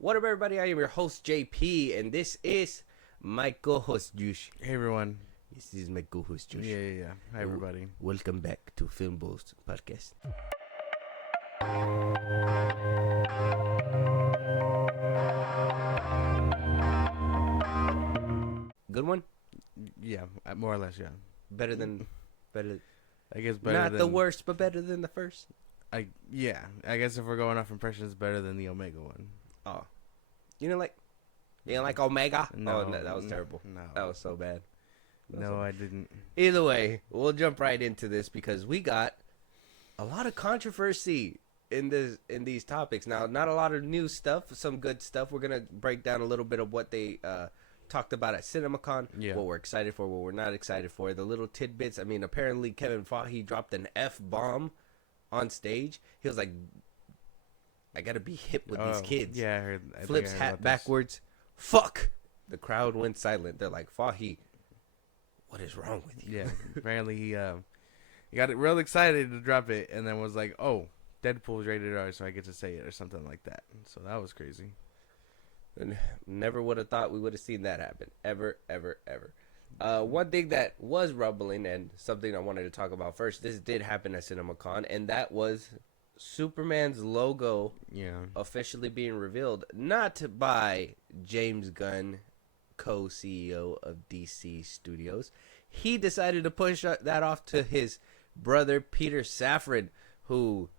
What up, everybody? I am your host, JP, and this is my co-host, Jush. Hey everyone. This is my co-host, Jush. Yeah. Hi everybody. Welcome back to FIlmBros podcast. Good one? Yeah, more or less, yeah. Better. I guess better Not than the worst, but better than the first. I guess if we're going off impressions, better than the Omega one. Oh. You didn't like Omega? No, Oh, no, that was terrible. No. That was so bad. No, I didn't. Either way, we'll jump right into this because we got a lot of controversy in these topics. Now, not a lot of new stuff, some good stuff. We're gonna break down a little bit of what they talked about at Cinemacon, what we're excited for, what we're not excited for, the little tidbits. I mean, apparently Kevin Feige dropped an F-bomb on stage. He was like, I gotta be hip with these kids. Yeah, I heard. Flips hat backwards. Fuck! The crowd went silent. They're like, Feige, what is wrong with you? Yeah, apparently he got it real excited to drop it, and then was like, "Oh, Deadpool's rated R, so I get to say it," or something like that. So that was crazy. And never would have thought we would have seen that happen. Ever. One thing that was rumbling and something I wanted to talk about first, this did happen at Cinemacon, and that was Superman's logo officially being revealed, not by James Gunn, co-CEO of DC Studios. He decided to push that off to his brother, Peter Safran, who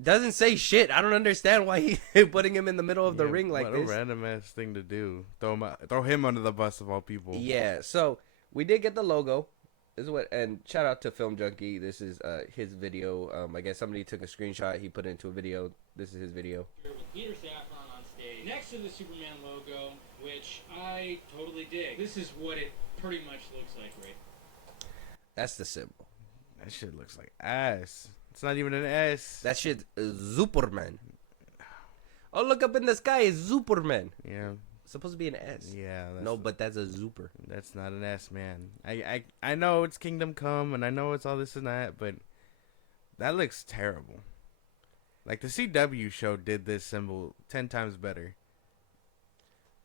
doesn't say shit. I don't understand why he putting him in the middle of the ring like this. What a random ass thing to do. Throw him under the bus of all people. Yeah, so we did get the logo. This is and shout out to Film Junkie. This is his video. I guess somebody took a screenshot. He put it into a video. This is his video. Here with Peter Safran on stage next to the Superman logo, which I totally dig. This is what it pretty much looks like, right? That's the symbol. That shit looks like ass. It's not even an S. That shit is Superman. Oh, look up in the sky. It's Superman. Yeah. It's supposed to be an S. Yeah. No, but that's a Super. That's not an S, man. I know it's Kingdom Come, and I know it's all this and that, but that looks terrible. Like, the CW show did this symbol 10 times better.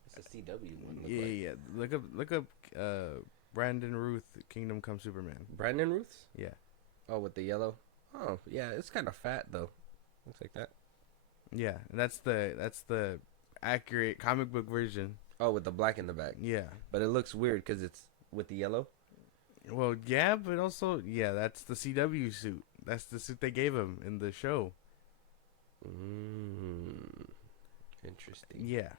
It's a CW one. Yeah. Look up Brandon Ruth, Kingdom Come Superman. Brandon Ruth? Yeah. Oh, with the yellow? Oh, yeah. It's kind of fat, though. Looks like that. Yeah. And that's the accurate comic book version. Oh, with the black in the back. Yeah. But it looks weird because it's with the yellow. Well, yeah, but also, that's the CW suit. That's the suit they gave him in the show. Interesting. Yeah.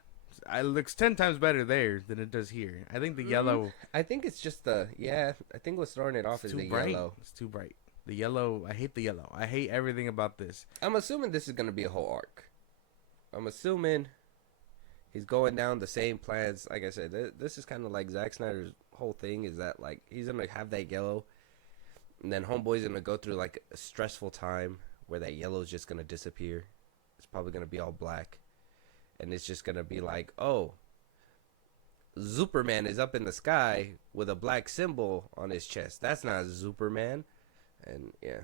It looks 10 times better there than it does here. I think the yellow... I think it's just I think what's throwing it off is the bright. yellow. It's too bright. The yellow, I hate the yellow. I hate everything about this. I'm assuming this is going to be a whole arc. I'm assuming he's going down the same plans. Like I said, this is kind of like Zack Snyder's whole thing is that, like, he's going to have that yellow, and then Homeboy's going to go through, like, a stressful time where that yellow is just going to disappear. It's probably going to be all black. And it's just going to be like, oh, Superman is up in the sky with a black symbol on his chest. That's not Superman. And, yeah.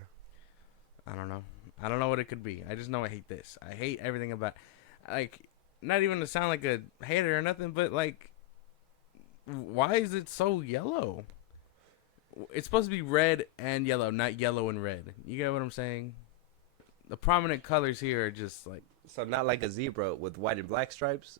I don't know. I don't know what it could be. I just know I hate this. I hate everything about... Like, not even to sound like a hater or nothing, but, like, why is it so yellow? It's supposed to be red and yellow, not yellow and red. You get what I'm saying? The prominent colors here are just, like... So not like a zebra with white and black stripes?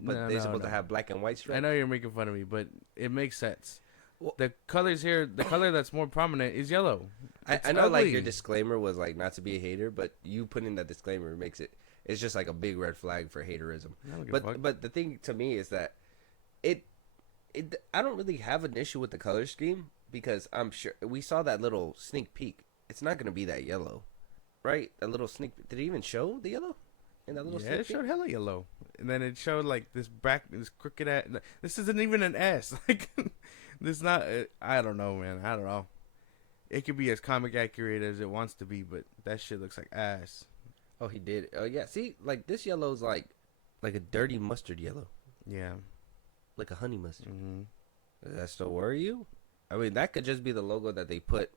But they're supposed to have black and white stripes? I know you're making fun of me, but it makes sense. Well, the colors here, the color that's more prominent is yellow. I know, like, your disclaimer was, like, not to be a hater, but you putting that disclaimer makes it's just, like, a big red flag for haterism. But the thing to me is that I don't really have an issue with the color scheme because I'm sure we saw that little sneak peek. It's not going to be that yellow. Right, a little sneak. Did it even show the yellow in that little? Yeah, it showed hella yellow, and then it showed like this crooked. This isn't even an S. Like, this not. I don't know, man. I don't know. It could be as comic accurate as it wants to be, but that shit looks like ass. Oh, he did. Oh yeah. See, like this yellow's like a dirty mustard yellow. Yeah. Like a honey mustard. Mm-hmm. Does that still worry you? I mean, that could just be the logo that they put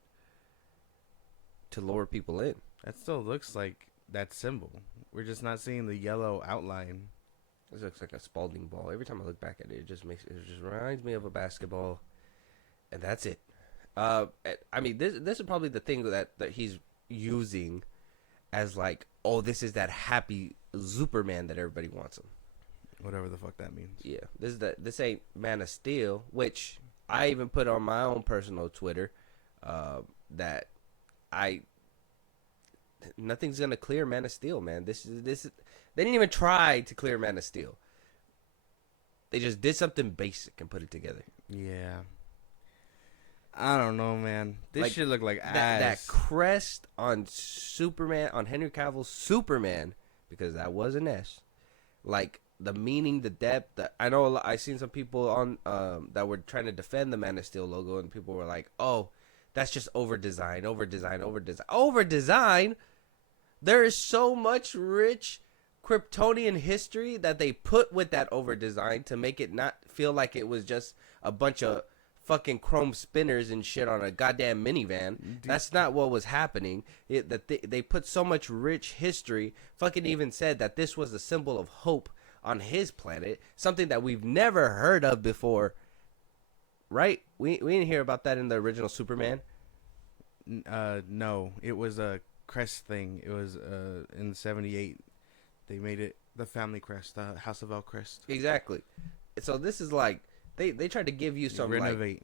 to lure people in. That still looks like that symbol. We're just not seeing the yellow outline. This looks like a Spalding ball. Every time I look back at it, it just reminds me of a basketball, and that's it. I mean, this is probably the thing that he's using as like, oh, this is that happy Superman that everybody wants him. Whatever the fuck that means. Yeah, this ain't Man of Steel, which I even put on my own personal Twitter that nothing's gonna clear Man of Steel, man. This they didn't even try to clear Man of Steel. They just did something basic and put it together. Yeah. I don't know, man. This Like, shit look like ass. That crest on Superman, on Henry Cavill's Superman, because that was an S. Like the meaning, the depth. I know I seen some people on that were trying to defend the Man of Steel logo, and people were like, "Oh, that's just over design. There is so much rich Kryptonian history that they put with that over design to make it not feel like it was just a bunch of fucking chrome spinners and shit on a goddamn minivan. That's not what was happening. They put so much rich history. Fucking even said that this was a symbol of hope on his planet, something that we've never heard of before. Right? We didn't hear about that in the original Superman. No, it was a crest thing. It was in '78. They made it the family crest, the House of El crest. Exactly. So this is like they tried to give you some renovate.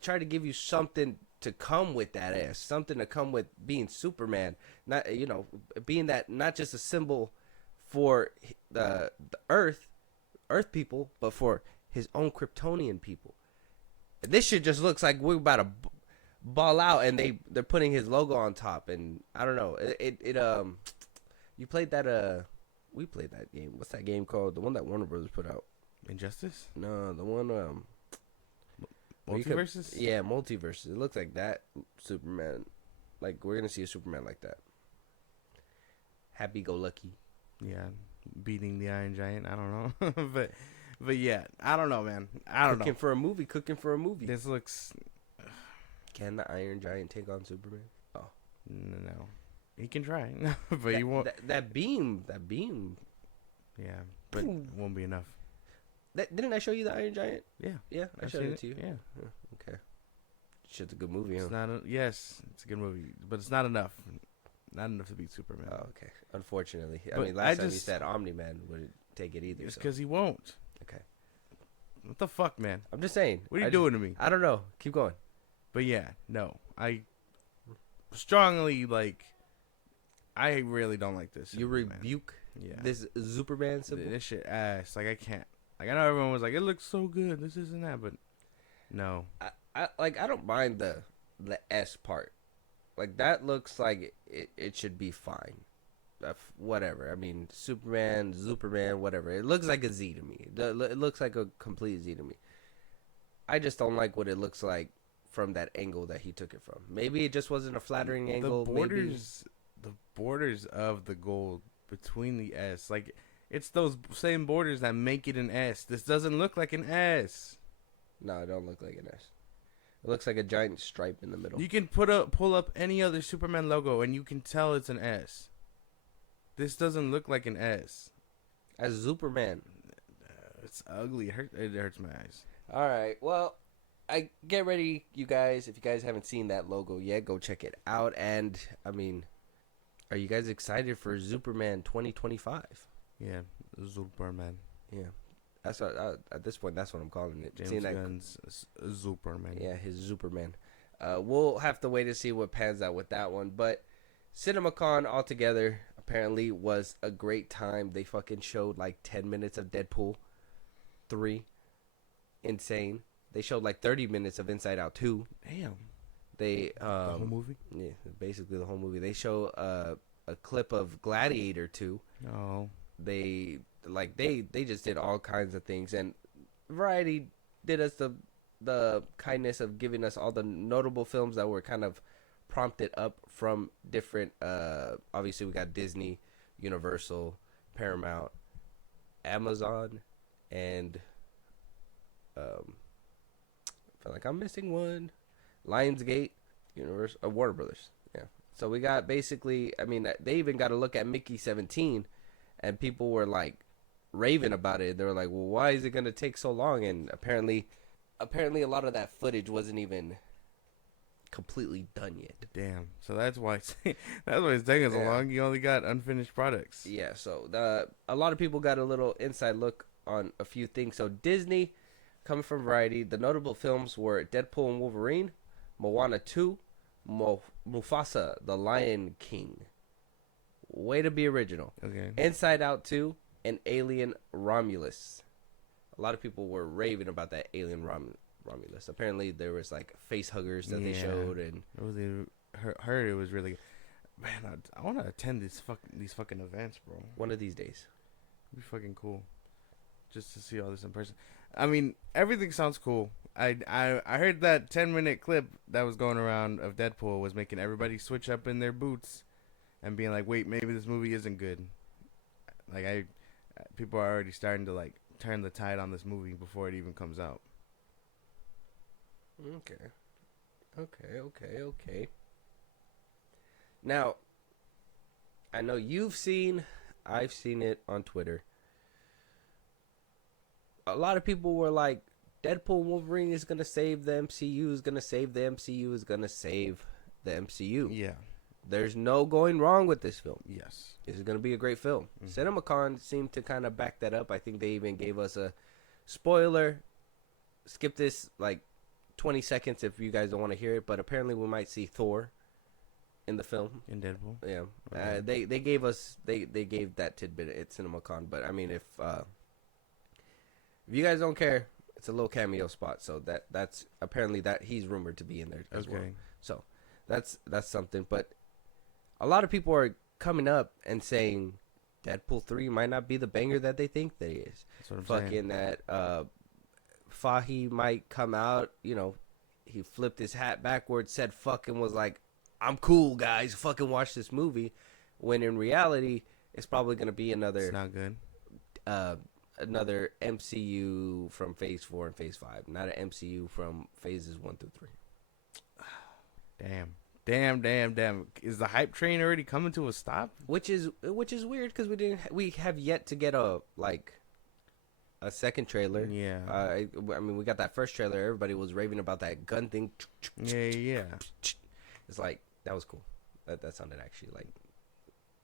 Try to give you something to come with that ass, something to come with being Superman. Not being that not just a symbol for the Earth people, but for his own Kryptonian people. This shit just looks like we're about to ball out, and they're putting his logo on top, and I don't know. You played that we played that game. What's that game called? The one that Warner Bros. Put out. Injustice? No, the one Multiverses? Yeah, Multiverses. It looks like that Superman. Like we're gonna see a Superman like that. Happy go lucky. Yeah, beating the Iron Giant. I don't know, but yeah, I don't know, man. I don't know. Cooking for a movie. This looks. Can the Iron Giant take on Superman? Oh no, he can try, but he won't. That beam. Yeah, but won't be enough. Didn't I show you the Iron Giant? Yeah, I showed it to you. Yeah. Okay. Shit's a good movie. It's huh? Yes, it's a good movie, but it's not enough. Not enough to beat Superman. Oh, okay. Unfortunately, I But mean, last time you said Omni-Man wouldn't take it either. It's so. because he won't. Okay. What the fuck, man? I'm just saying. What are you doing to me? I don't know. Keep going. But yeah, no, I strongly I really don't like this. You Superman. rebuke Yeah. this Superman symbol? This shit ass. Like I can't. Like I know everyone was like, it looks so good. This isn't that, but no. I don't mind the S part. Like that looks like it should be fine. Whatever. I mean, Superman, whatever. It looks like a Z to me. It looks like a complete Z to me. I just don't like what it looks like from that angle that he took it from. Maybe it just wasn't a flattering angle. The borders of the gold between the S, like it's those same borders that make it an S. This doesn't look like an S. No, it don't look like an S. It looks like a giant stripe in the middle. You can pull up any other Superman logo and you can tell it's an S. This doesn't look like an S. As Superman. It's ugly. It hurts my eyes. All right. Well, I get ready, you guys. If you guys haven't seen that logo yet, go check it out. And I mean, are you guys excited for Superman 2025? Yeah, Superman. Yeah, that's what, at this point. That's what I'm calling it. James Gunn's Superman. Yeah, his Superman. We'll have to wait to see what pans out with that one. But Cinemacon altogether apparently was a great time. They fucking showed like 10 minutes of Deadpool 3. Insane. They showed like 30 minutes of Inside Out 2. Damn. They the whole movie? Yeah, basically the whole movie. They show a clip of Gladiator 2. Oh. They just did all kinds of things, and Variety did us the kindness of giving us all the notable films that were kind of prompted up from different obviously we got Disney, Universal, Paramount, Amazon, and I feel like I'm missing one. Lionsgate, Universal, Warner Brothers. Yeah. So we got basically, I mean, they even got to look at Mickey 17, and people were like raving about it. They were like, well, why is it going to take so long? And apparently a lot of that footage wasn't even completely done yet. Damn. So that's why it's taking so long. You only got unfinished products. Yeah, so a lot of people got a little inside look on a few things. So Disney, coming from Variety, the notable films were Deadpool and Wolverine, Moana 2, Mufasa, The Lion King. Way to be original. Okay. Inside Out 2, and Alien Romulus. A lot of people were raving about that Alien Romulus. Apparently there was like face huggers that they showed, and it was heard it was really good. Man, I want to attend these fucking events, bro. one of these days. It'd be fucking cool, just to see all this in person. I mean, everything sounds cool. I heard that 10-minute clip that was going around of Deadpool was making everybody switch up in their boots and being like, wait, maybe this movie isn't good. Like people are already starting to like turn the tide on this movie before it even comes out. Okay. Now, I know I've seen it on Twitter. A lot of people were like, Deadpool and Wolverine is going to save the MCU, is going to save the MCU, is going to save the MCU. Yeah. There's no going wrong with this film. Yes. This is going to be a great film. Cinemacon seemed to kind of back that up. I think they even gave us a spoiler. Skip this like 20 seconds if you guys don't want to hear it, but apparently we might see Thor in the film. In Deadpool? Yeah. Okay. They gave that tidbit at CinemaCon, but I mean if you guys don't care, it's a little cameo spot, so that's apparently that he's rumored to be in there as well. So that's something, but a lot of people are coming up and saying Deadpool 3 might not be the banger that they think that he is. That's what I'm saying. That Fahi might come out, he flipped his hat backwards, said fucking, was like, I'm cool, guys, fucking watch this movie, when in reality it's probably going to be It's not good. another MCU from Phase 4 and Phase 5, not an MCU from Phases 1 through 3. Damn. Is the hype train already coming to a stop? Which is weird because we have yet to get a second trailer. Yeah. I mean, we got that first trailer. Everybody was raving about that gun thing. Yeah. It's like, that was cool. That sounded actually like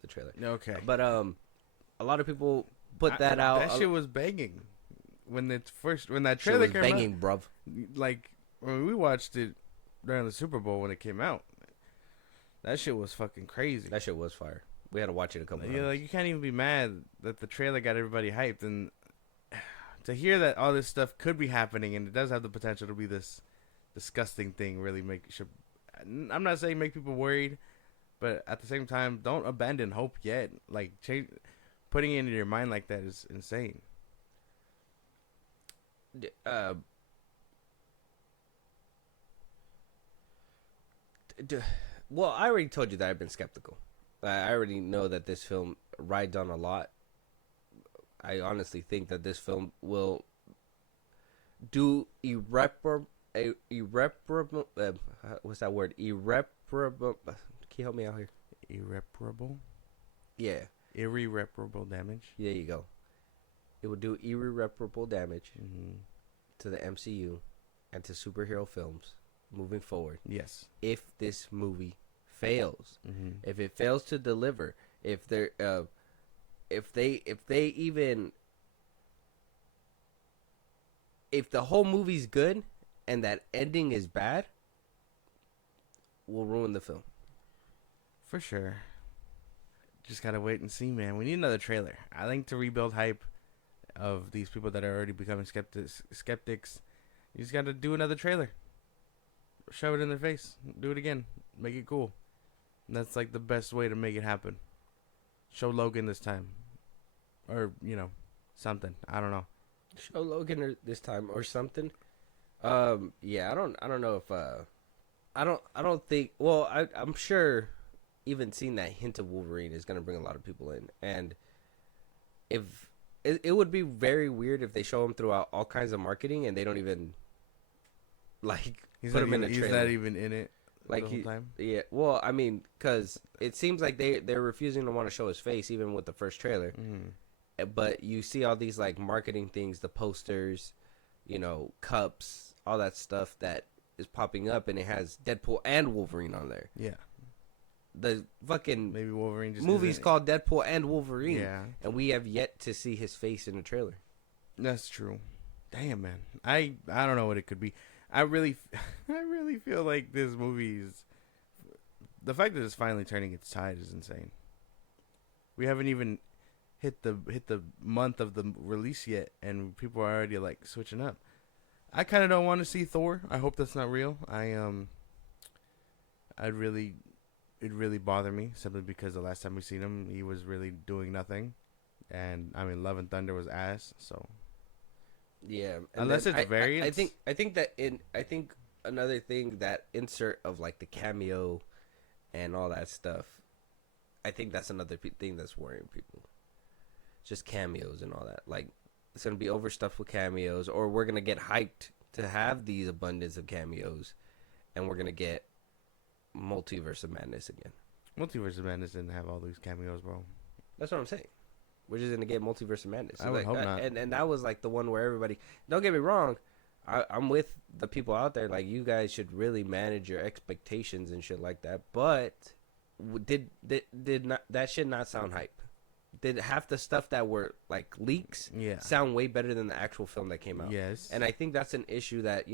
the trailer. Okay. But a lot of people put that out. That shit was banging when that Shit trailer was came banging, out. bruv. Like when we watched it during the Super Bowl when it came out, that shit was fucking crazy. That shit was fire. We had to watch it a couple times. Yeah, like you can't even be mad that the trailer got everybody hyped, and to hear that all this stuff could be happening and it does have the potential to be this disgusting thing really I'm not saying make people worried, but at the same time, don't abandon hope yet. Like putting it into your mind like that is insane. Well, I already told you that I've been skeptical. I already know that this film rides on a lot. I honestly think that this film will do irreparable. What's that word? Irreparable. Can you help me out here? Irreparable? Yeah. Irreparable damage? There you go. It will do irreparable damage to the MCU and to superhero films moving forward. Yes. If this movie fails, if it fails to deliver, if they if the whole movie's good and that ending is bad, will ruin the film. For sure. Just gotta wait and see, man. We need another trailer. I think to rebuild hype of these people that are already becoming skeptics, you just gotta do another trailer. Shove it in their face. Do it again. Make it cool. And that's like the best way to make it happen. Show Logan this time. Or, something. I don't know. Show Logan this time or something. Yeah, I don't know if I don't think. Well, I'm sure even seeing that hint of Wolverine is gonna bring a lot of people in, and if it would be very weird if they show him throughout all kinds of marketing and they don't even like put him in a trailer. He's not even in it. Like the whole time. yeah. Well, I mean, because it seems like they're refusing to want to show his face even with the first trailer. But you see all these like marketing things, the posters, cups, all that stuff that is popping up, and it has Deadpool and Wolverine on there. Yeah. The fucking Maybe Wolverine just movie's called Deadpool and Wolverine. Yeah. And we have yet to see his face in the trailer. That's true. Damn, man. I don't know what it could be. I really feel like this movie's, the fact that it's finally turning its tide is insane. We haven't even hit the month of the release yet, and people are already like switching up. I kind of don't want to see Thor. I hope that's not real. It'd really bother me simply because the last time we seen him, he was really doing nothing, and I mean, Love and Thunder was ass. So yeah, unless it's variants. I think another thing, that insert of like the cameo and all that stuff, I think that's another thing that's worrying people. Just cameos and all that. Like, it's gonna be overstuffed with cameos, or we're gonna get hyped to have these abundance of cameos, and we're gonna get Multiverse of Madness again. Multiverse of Madness didn't have all these cameos, bro. That's what I'm saying. We're just gonna get Multiverse of Madness. I would hope not. And that was like the one where everybody. Don't get me wrong, I'm with the people out there. Like, you guys should really manage your expectations and shit like that. But did not that should not sound hype? Did half the stuff that were like leaks sound way better than the actual film that came out? Yes. And I think that's an issue that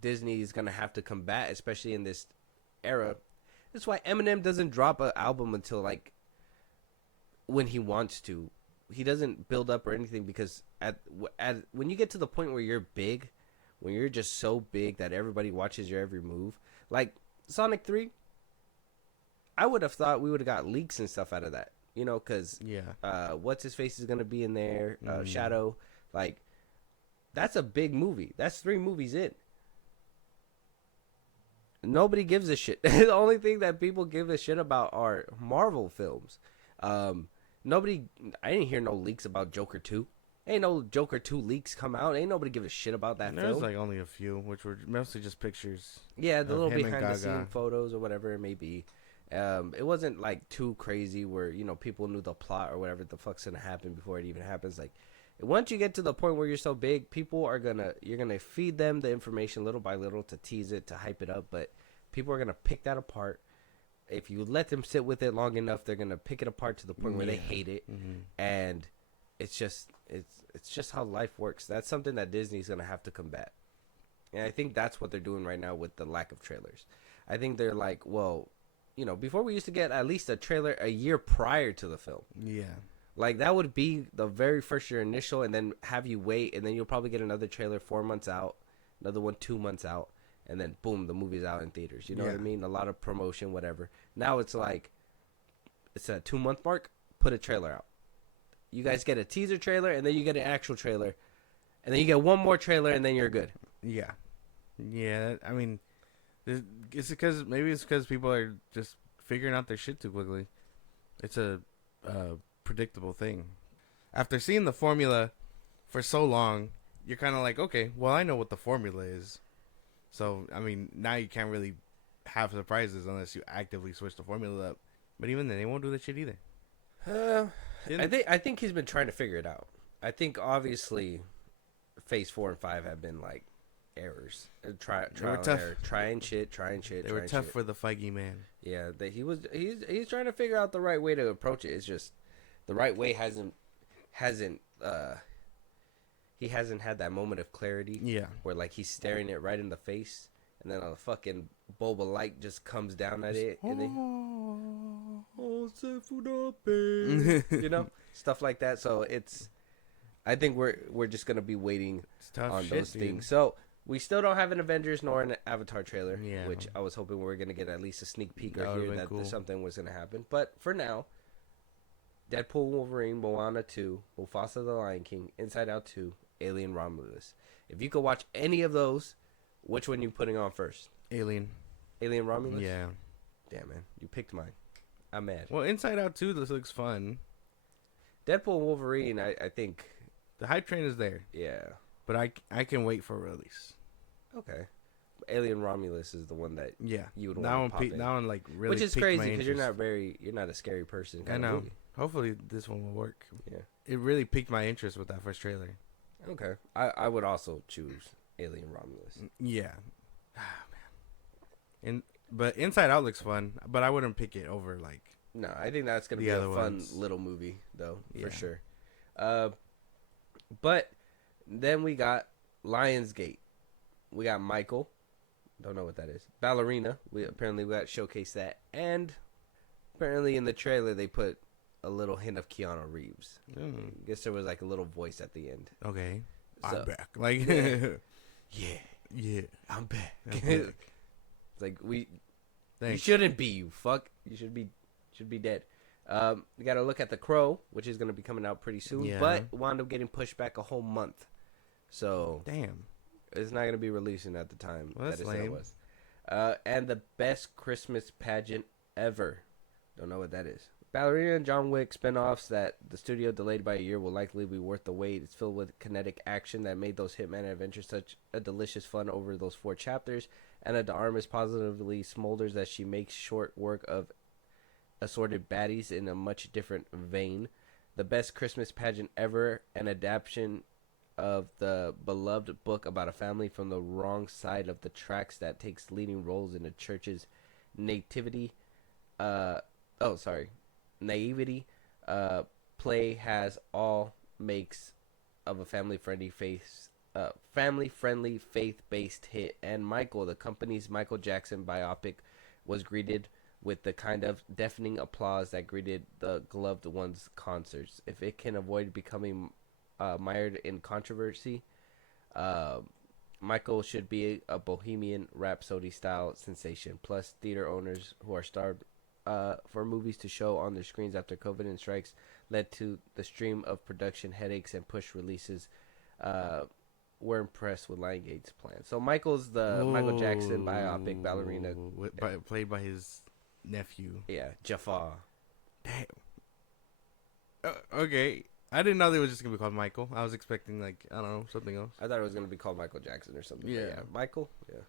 Disney is gonna have to combat, especially in this era. That's why Eminem doesn't drop an album until like when he wants to. He doesn't build up or anything, because when you get to the point where you're big, when you're just so big that everybody watches your every move, like Sonic 3, I would have thought we would have got leaks and stuff out of that, because what's his face is gonna be in there, Shadow, like that's a big movie. That's 3 movies in. Nobody gives a shit. The only thing that people give a shit about are Marvel films. I didn't hear no leaks about Joker 2. Ain't no Joker 2 leaks come out. Ain't nobody give a shit about that There's film. like only a few, which were mostly just pictures. Yeah, the little him and behind the scene Gaga. photos or whatever it may be. It wasn't like too crazy where, people knew the plot or whatever the fuck's gonna happen before it even happens. Like, once you get to the point where you're so big, you're gonna feed them the information little by little to tease it, to hype it up, but people are gonna pick that apart. If you let them sit with it long enough, they're gonna pick it apart to the point where they hate it, and it's just how life works. That's something that Disney's gonna have to combat, and I think that's what they're doing right now with the lack of trailers. I think they're like, well, before we used to get at least a trailer a year prior to the film. Yeah. Like, that would be the very first year initial, and then have you wait, and then you'll probably get another trailer 4 months out, another one 2 months out, and then boom, the movie's out in theaters. You know what I mean? A lot of promotion, whatever. Now it's like, it's a 2-month mark, put a trailer out. You guys get a teaser trailer, and then you get an actual trailer, and then you get one more trailer, and then you're good. Yeah. Yeah, I mean, it's because people are just figuring out their shit too quickly. It's a predictable thing. After seeing the formula for so long, you're kind of like, okay, well, I know what the formula is. So, I mean, now you can't really have surprises unless you actively switch the formula up. But even then, they won't do that shit either. I think he's been trying to figure it out. I think obviously Phase 4 and 5 have been like errors. Trying shit. They were tough for the Feige man. Yeah, he's trying to figure out the right way to approach it. It's just the right way hasn't he hasn't had that moment of clarity. Yeah, where like he's staring it right in the face, and then a fucking bulb of light just comes down at it, and then stuff like that. So I think we're just gonna be waiting on those things. So we still don't have an Avengers nor an Avatar trailer, which I was hoping we were gonna get at least a sneak peek or hear that something was gonna happen. But for now, Deadpool, Wolverine, Moana 2, Mufasa the Lion King, Inside Out 2, Alien Romulus. If you could watch any of those, which one are you putting on first? Alien Romulus? Yeah. Damn, man. You picked mine. I'm mad. Well, Inside Out 2, this looks fun. Deadpool and Wolverine, I think... The hype train is there. Yeah. But I can wait for release. Okay. Alien Romulus is the one that Yeah, you would that want one. to pop in. That one like really. Which is piqued crazy my because interest. you're not a scary person. I Kind know. Of movie. Hopefully this one will work. Yeah. It really piqued my interest with that first trailer. Okay. I would also choose Alien Romulus. Yeah. Ah man. But Inside Out looks fun, but I wouldn't pick it over like. No, I think that's gonna The be a other fun ones. little movie though, Yeah. for sure. But then we got Lionsgate. We got Michael. Don't know what that is. Ballerina. We got showcased that, and apparently in the trailer they put a little hint of Keanu Reeves. I guess there was like a little voice at the end. Okay. So- I'm back. Like. Yeah, Yeah. I'm back. I'm back. It's like you Thanks. shouldn't be. You fuck. You should be dead. We got to look at The Crow, which is going to be coming out pretty soon, Yeah. but wound up getting pushed back a whole month. So Damn. it's not going to be releasing at the time Well, that that's it said it lame. was. And the best Christmas pageant ever. Don't know what that is. Ballerina and John Wick spinoffs that the studio delayed by a year will likely be worth the wait. It's filled with kinetic action that made those Hitman adventures such a delicious fun over those 4 chapters. Anna de Armas positively smolders as she makes short work of assorted baddies in a much different vein. The best Christmas pageant ever, an adaptation of the beloved book about a family from the wrong side of the tracks that takes leading roles in the church's nativity. Naivety. Play has all makes of a family-friendly faith-based hit, and Michael, the company's Michael Jackson biopic, was greeted with the kind of deafening applause that greeted the gloved one's concerts. If it can avoid becoming mired in controversy, Michael should be a Bohemian Rhapsody-style sensation. Plus, theater owners who are starved for movies to show on their screens after COVID and strikes led to the stream of production headaches and push releases. Were impressed with Lionsgate's plan. So Michael's the Michael Jackson biopic ballerina. Played by his nephew. Yeah, Jafar. Damn. Okay. I didn't know they was just going to be called Michael. I was expecting, like, I don't know, something else. I thought it was going to be called Michael Jackson or something. Yeah. Yeah. Michael? Yeah.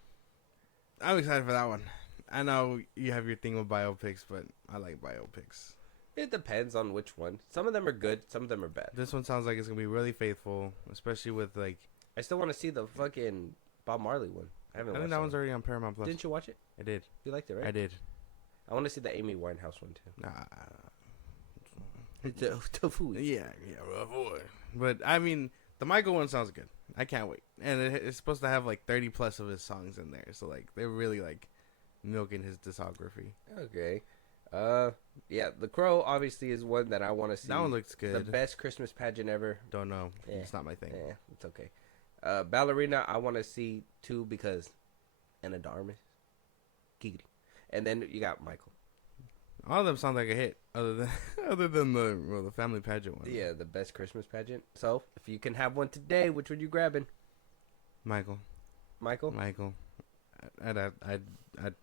I'm excited for that one. I know you have your thing with biopics, but I like biopics. It depends on which one. Some of them are good. Some of them are bad. This one sounds like it's going to be really faithful, especially with, like... I still want to see the fucking Bob Marley one. I haven't I think watched that one's already on Paramount Plus. Didn't you watch it? I did. You liked it, right? I did. I want to see the Amy Winehouse one, too. Nah. Tofu. Yeah, rough boy. But, I mean, the Michael one sounds good. I can't wait. And it's supposed to have, like, 30 plus of his songs in there. So, like, they're really, like, milking his discography. Okay. Yeah, The Crow obviously is one that I want to see. That one looks good. The best Christmas pageant ever. Don't know. Yeah. It's not my thing. Yeah, it's okay. Ballerina, I want to see too because Anna de Armas. Giggity. And then you got Michael. All of them sound like a hit, other than the family pageant one. Yeah, the best Christmas pageant. So, if you can have one today, which one you grabbing? Michael. Michael? I'd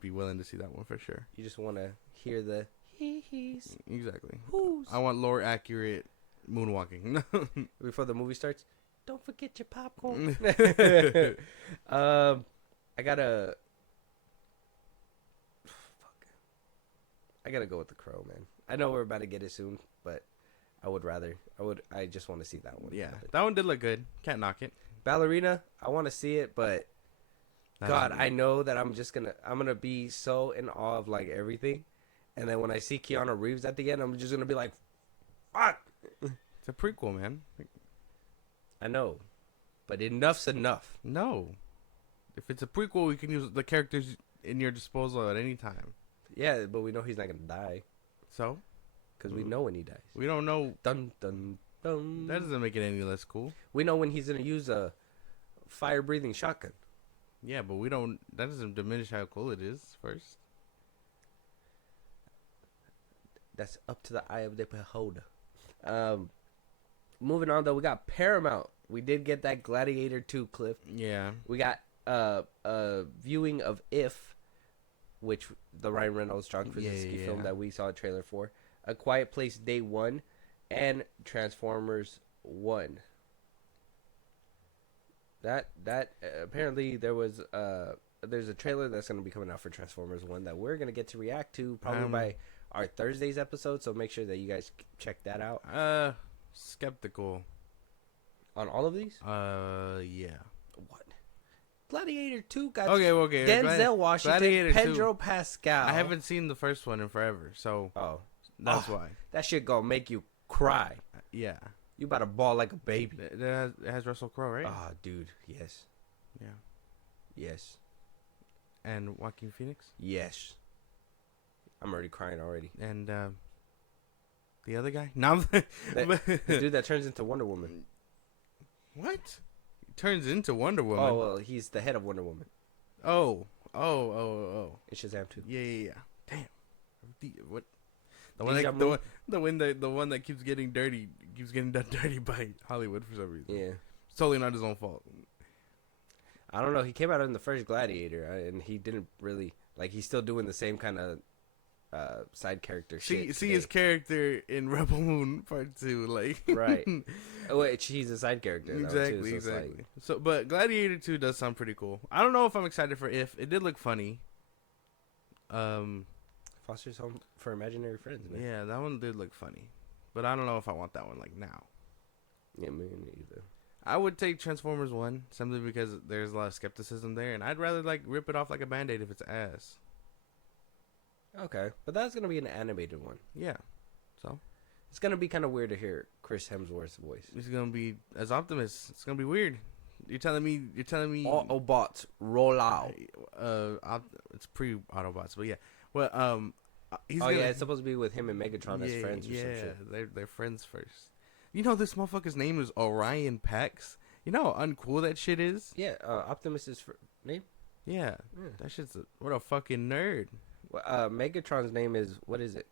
be willing to see that one for sure. You just want to hear the hee-hees. Exactly. Whoos. I want lore accurate moonwalking. Before the movie starts, don't forget your popcorn. I gotta go with The Crow, man. I know we're about to get it soon, but I just want to see that one. Yeah, that one did look good. Can't knock it. Ballerina, I want to see it, but God, I know that I'm gonna be so in awe of like everything, and then when I see Keanu Reeves at the end, I'm just gonna be like, fuck. It's a prequel, man. I know, but enough's enough. No. If it's a prequel, we can use the characters in your disposal at any time. Yeah, but we know he's not gonna die So? because we know when he dies. We don't know. Dun dun dun. That doesn't make it any less cool. We know when he's gonna use a fire-breathing shotgun. Yeah, but we don't. That doesn't diminish how cool it is. First, That's up to the eye of the beholder. Moving on though, we got Paramount. We did get that Gladiator 2 clip. yeah. We got a viewing of If, which the Ryan Reynolds, John Krasinski Yeah. film that we saw a trailer for. A Quiet Place Day 1, and Transformers 1. That apparently there was a there's a trailer that's going to be coming out for Transformers 1 that we're going to get to react to probably by our Thursday's episode. So make sure that you guys check that out. Skeptical. On all of these? Yeah. What? Gladiator 2 got Okay. Denzel Washington, Gladiator 2. Pedro Pascal. I haven't seen the first one in forever, so that's why. That shit gonna make you cry. Yeah. You about to bawl like a baby. It has Russell Crowe, right? Oh, dude, yes. Yeah. Yes. And Joaquin Phoenix? Yes. I'm already crying already. And the other guy? No, The dude that turns into Wonder Woman. What? He turns into Wonder Woman? Oh, well, he's the head of Wonder Woman. Oh. It's Shazam 2. Yeah. Damn. What? The one that keeps getting done dirty by Hollywood for some reason. Yeah. It's totally not his own fault. I don't know. He came out in the first Gladiator, and he didn't really he's still doing the same kind of side character shit. See his character in Rebel Moon Part 2, like right. Oh, wait, he's a side character. Exactly. So, but Gladiator 2 does sound pretty cool. I don't know if I'm excited for If. It did look funny. Foster's Home for Imaginary Friends, man. Yeah, that one did look funny, but I don't know if I want that one now. Yeah, me neither. I would take Transformers 1 simply because there's a lot of skepticism there, and I'd rather rip it off like a Band-Aid if it's ass. Okay, but that's gonna be an animated one. Yeah, so it's gonna be kind of weird to hear Chris Hemsworth's voice. It's gonna be as Optimus. It's gonna be weird. You're telling me Autobots roll out. It's pre-Autobots, but yeah. Well, it's supposed to be with him and Megatron as friends or some shit. They're friends first. You know this motherfucker's name is Orion Pax. You know how uncool that shit is? Yeah, Optimus's name? Yeah. That shit's what a fucking nerd. Well, Megatron's name is, what is it?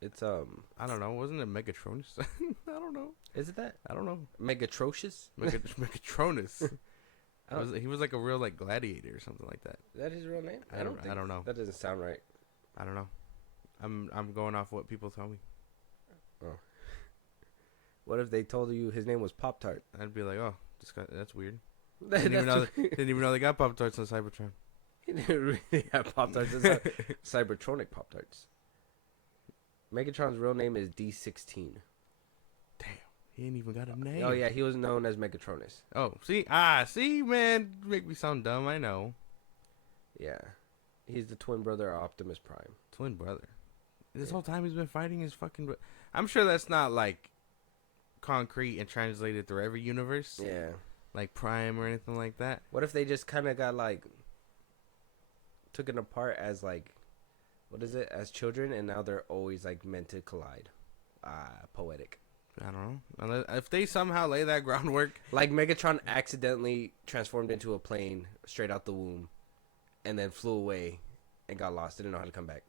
It's, I don't know. Wasn't it Megatronus? I don't know. Is it that? I don't know. Megatrocious? Megatronus. He was like a real gladiator or something like that. Is that his real name? I don't know. That doesn't sound right. I don't know. I'm going off what people tell me. Oh. What if they told you his name was Pop Tart? I'd be like, oh, that's weird. Didn't even know they got Pop Tarts on Cybertron. He didn't really have Pop Tarts. Cybertronic Pop Tarts. Megatron's real name is D16. Damn, he ain't even got a name. Oh yeah, he was known as Megatronus. Oh, see, man, make me sound dumb. I know. Yeah, he's the twin brother of Optimus Prime. Twin brother. This whole time he's been fighting his fucking. I'm sure that's not concrete and translated through every universe. Yeah, like Prime or anything like that. What if they just kind of got took it apart as what is it, as children, and now they're always meant to collide? Poetic. I don't know. If they somehow lay that groundwork, Megatron accidentally transformed into a plane straight out the womb, and then flew away and got lost. Didn't know how to come back.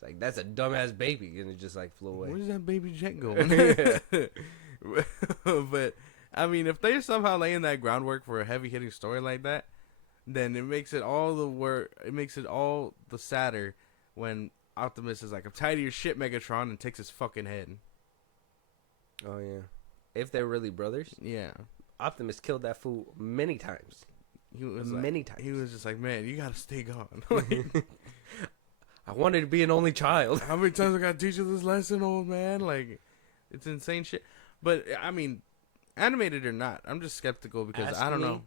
It's that's a dumbass baby, and it just flew away. Where's that baby jet going? But I mean, if they're somehow laying that groundwork for a heavy hitting story like that, then it makes it all the work. It makes it all the sadder when Optimus is I'm tired of your shit, Megatron, and takes his fucking head. Oh yeah, if they're really brothers. Yeah, Optimus killed that fool many times. He was many times. He was just man, you gotta stay gone. I wanted to be an only child. How many times I gotta teach you this lesson, old man? It's insane shit. But I mean, animated or not, I'm just skeptical because I don't know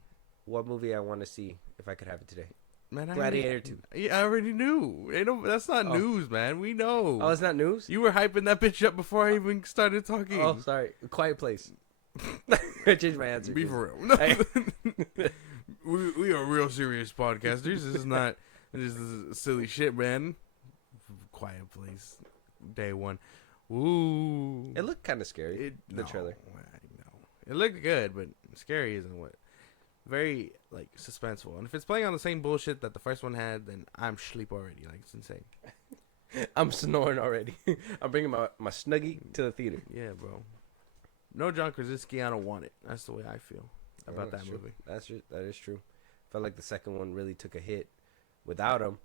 what movie I want to see if I could have it today. Man, Gladiator 2. Yeah, I already knew. That's not news, man. We know. Oh, it's not news? You were hyping that bitch up before I even started talking. Oh, sorry. Quiet Place. I changed my answer. Be for real. No. we are real serious podcasters. This is not this is silly shit, man. Quiet Place. Day one. Ooh. It looked kind of scary. The trailer. No. It looked good, but scary isn't what. Very suspenseful. And if it's playing on the same bullshit that the first one had, then I'm sleep already. It's insane. I'm snoring already. I'm bringing my Snuggie to the theater. Yeah, bro. No John Krasinski, I don't want it. That's the way I feel about that movie. That is true. I felt like the second one really took a hit without him,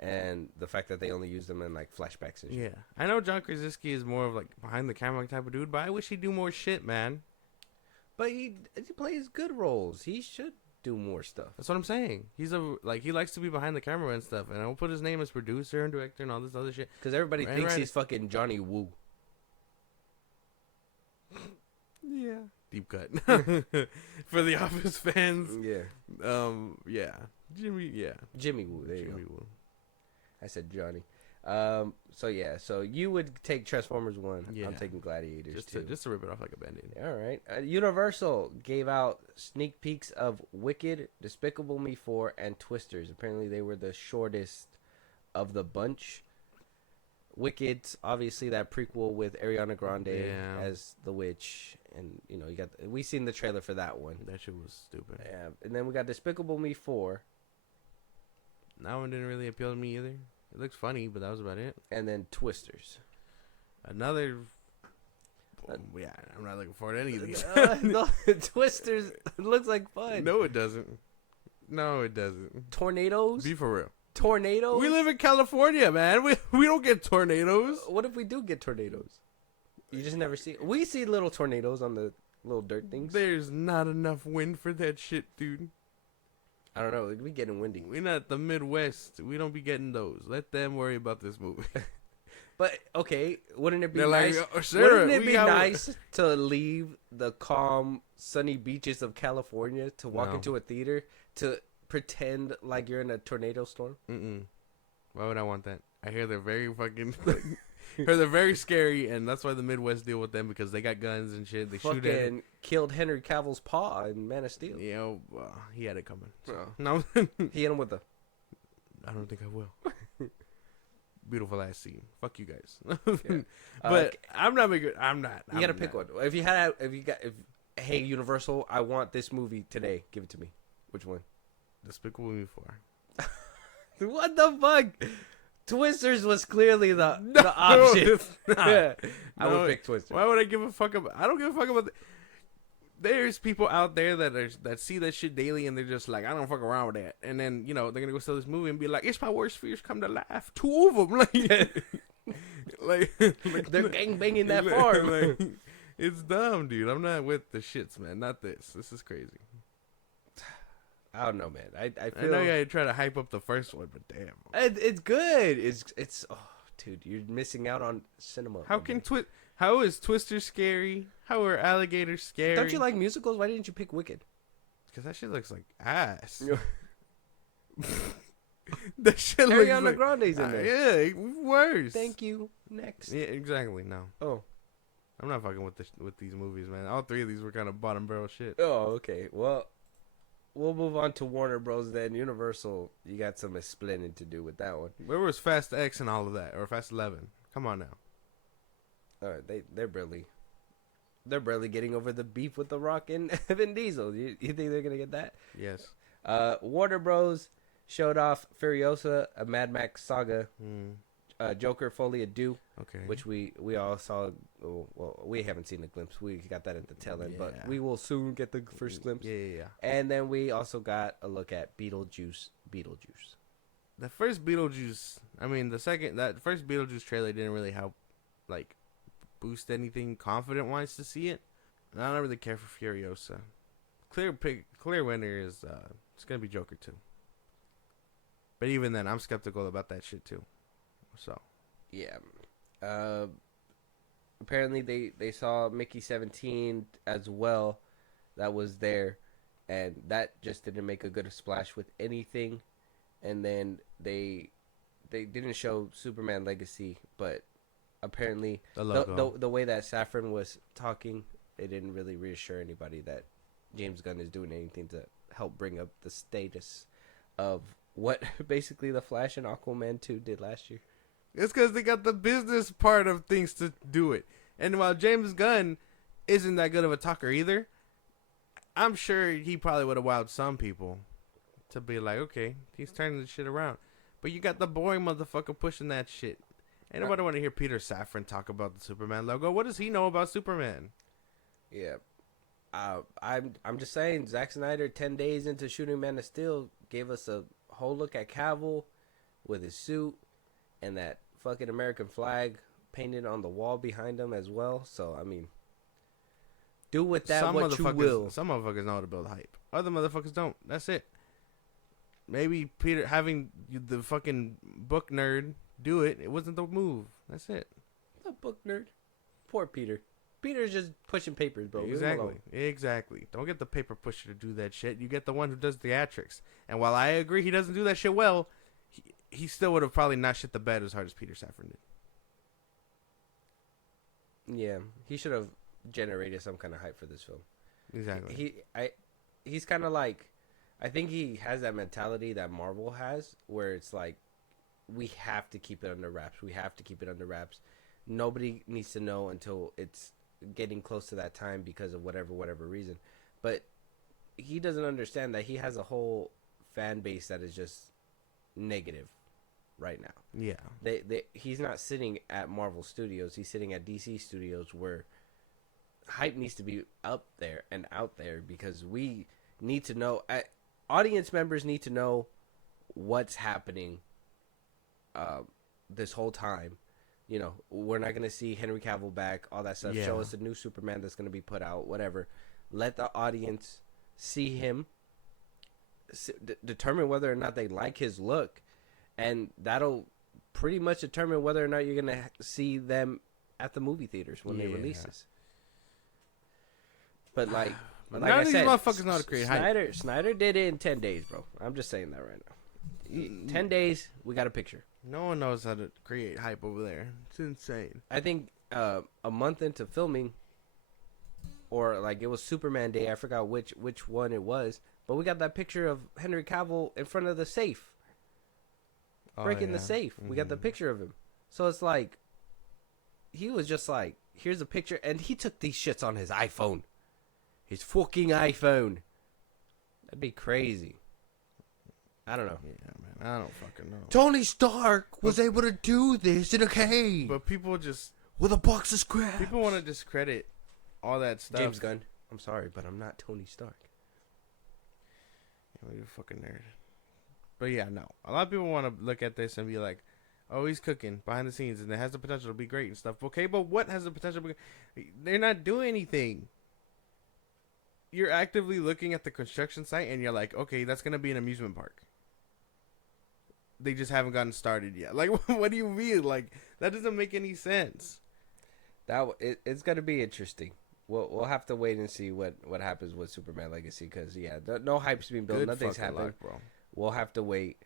and the fact that they only used him in flashbacks and shit. Yeah, I know John Krasinski is more of behind the camera type of dude, but I wish he'd do more shit, man. But he plays good roles. He should do more stuff. That's what I'm saying. He likes to be behind the camera and stuff, and I'll put his name as producer and director and all this other shit. Because everybody thinks he's fucking Johnny Woo. Yeah. Deep cut. For the Office fans. Yeah. Yeah. Jimmy Woo. There you go. Woo. I said Johnny. So you would take Transformers 1. Yeah. I'm taking Gladiators 2. Just to rip it off like a Band-Aid. All right. Universal gave out sneak peeks of Wicked, Despicable Me 4, and Twisters. Apparently, they were the shortest of the bunch. Wicked's obviously that prequel with Ariana Grande as the witch, and we seen the trailer for that one. That shit was stupid. Yeah, and then we got Despicable Me 4. That one didn't really appeal to me either. It looks funny, but that was about it. And then Twisters. Another. Yeah, I'm not looking forward to any of these. No, Twisters looks like fun. No, it doesn't. Tornadoes? Be for real. Tornadoes? We live in California, man. We don't get tornadoes. What if we do get tornadoes? You just never see. We see little tornadoes on the little dirt things. There's not enough wind for that shit, dude. I don't know. We getting windy. We're not the Midwest. We don't be getting those. Let them worry about this movie. But okay, wouldn't it be They're nice? like, Sarah, wouldn't it be nice to leave the calm, sunny beaches of California to walk into a theater to pretend like you're in a tornado storm? Why would I want that? I hear they're very fucking. They're very scary, and that's why the Midwest deal with them, because they got guns and shit. They shoot at it. Killed Henry Cavill's paw in Man of Steel. Yeah, well, he had it coming. So. Oh. No, he hit him with I don't think I will. Beautiful ass scene. Fuck you guys. Yeah. But I'm not making. I'm not. You gotta pick one. Hey Universal, I want this movie today. Give it to me. Which one? Despicable Me 4. What the fuck? Twisters was clearly the option. Yeah. I would pick Twisters. Why would I give a fuck about? I don't give a fuck about. There's people out there that see that shit daily, and they're just like, I don't fuck around with that. And then they're gonna go sell this movie and be like, it's my worst fears come to life. 2 of them, like they're gang banging that farm. Like, it's dumb, dude. I'm not with the shits, man. Not this. This is crazy. I don't know, man. I I know you gotta try to hype up the first one, but damn, it's good. It's oh, dude, you're missing out on cinema. How is Twister scary? How are alligators scary? Don't you like musicals? Why didn't you pick Wicked? Because that shit looks like ass. That shit looks Ariana like Grande's in there. Yeah, worse. Thank you. Next. Yeah, exactly. No. Oh. I'm not fucking with these movies, man. All 3 of these were kind of bottom barrel shit. Oh, okay. Well, we'll move on to Warner Bros. Then Universal. You got some explaining to do with that one. Where was Fast X and all of that, or Fast 11? Come on now. They're barely getting over the beef with The Rock and Vin Diesel. You think they're gonna get that? Yes. Warner Bros. Showed off Furiosa, a Mad Max saga. Joker Folie à Deux, okay, which we all saw. Well, we haven't seen the glimpse. We got that at the tail end, but Yeah. we will soon get the first glimpse. Yeah. And then we also got a look at Beetlejuice. The first Beetlejuice, that first Beetlejuice trailer didn't really help, like, boost anything confident-wise to see it. And I don't really care for Furiosa. Clear winner is, it's gonna be Joker 2. But even then, I'm skeptical about that shit too. So. Yeah. Apparently they saw Mickey 17 as well. That was there. And that just didn't make a good splash with anything. And then they didn't show Superman Legacy, but apparently the way that Safran was talking, it didn't really reassure anybody that James Gunn is doing anything to help bring up the status of what basically the Flash and Aquaman 2 did last year. It's because they got the business part of things to do it. And while James Gunn isn't that good of a talker either, I'm sure he probably would have wowed some people to be like, okay, he's turning the shit around. But you got the boring motherfucker pushing that shit. Ain't nobody want to hear Peter Safran talk about the Superman logo. What does he know about Superman? Yeah. I'm just saying, Zack Snyder, 10 days into shooting Man of Steel, gave us a whole look at Cavill with his suit and that fucking American flag painted on the wall behind him as well. So, I mean, Do with that some what you motherfuckers, will. some motherfuckers know how to build hype. Other motherfuckers don't. That's it. Maybe Peter having the fucking book nerd do it. It wasn't the move. That's it. A book nerd. Poor Peter. Peter's just pushing papers, bro. Leave him alone. Exactly. Don't get the paper pusher to do that shit. You get the one who does theatrics. And while I agree he doesn't do that shit well, he still would have probably not shit the bed as hard as Peter Safran did. Yeah, he should have generated some kind of hype for this film. Exactly. He's kind of like, I think he has that mentality that Marvel has, where it's like, we have to keep it under wraps. We have to keep it under wraps. Nobody needs to know until it's getting close to that time because of whatever reason. But he doesn't understand that he has a whole fan base that is just negative right now. Yeah. He's not sitting at Marvel Studios. He's sitting at DC Studios, where hype needs to be up there and out there, because we need to know, audience members need to know what's happening this whole time. You know, we're not going to see Henry Cavill back, all that stuff. Yeah. Show us the new Superman that's going to be put out, whatever. Let the audience see him, determine whether or not they like his look, and that'll pretty much determine whether or not you're going to see them at the movie theaters when they release this. But like But like none I of these said, motherfuckers know how to create hype. Snyder did it in 10 days, bro. I'm just saying that right now. 10 days, we got a picture. No one knows how to create hype over there. It's insane. I think a month into filming, or like it was Superman Day, I forgot which one it was, but we got that picture of Henry Cavill in front of the safe, breaking the safe. We got the picture of him. So it's like, he was just like, here's a picture, and he took these shits on his iPhone. His fucking iPhone. That'd be crazy. I don't know. Yeah, man. I don't fucking know. Tony Stark was able to do this in a cave But people just... with a box of scraps. People want to discredit all that stuff. James Gunn. I'm sorry, but I'm not Tony Stark. You're a fucking nerd. But yeah, no. A lot of people want to look at this and be like, oh, he's cooking behind the scenes and it has the potential to be great and stuff. Okay, but what has the potential to be... They're not doing anything. You're actively looking at the construction site and you're like, okay, that's going to be an amusement park. They just haven't gotten started yet. Like, what do you mean? Like, that doesn't make any sense. It's going to be interesting. We'll have to wait and see what happens with Superman Legacy, because, yeah, no hype's being built. Good Nothing's fucking happened. luck, bro. We'll have to wait.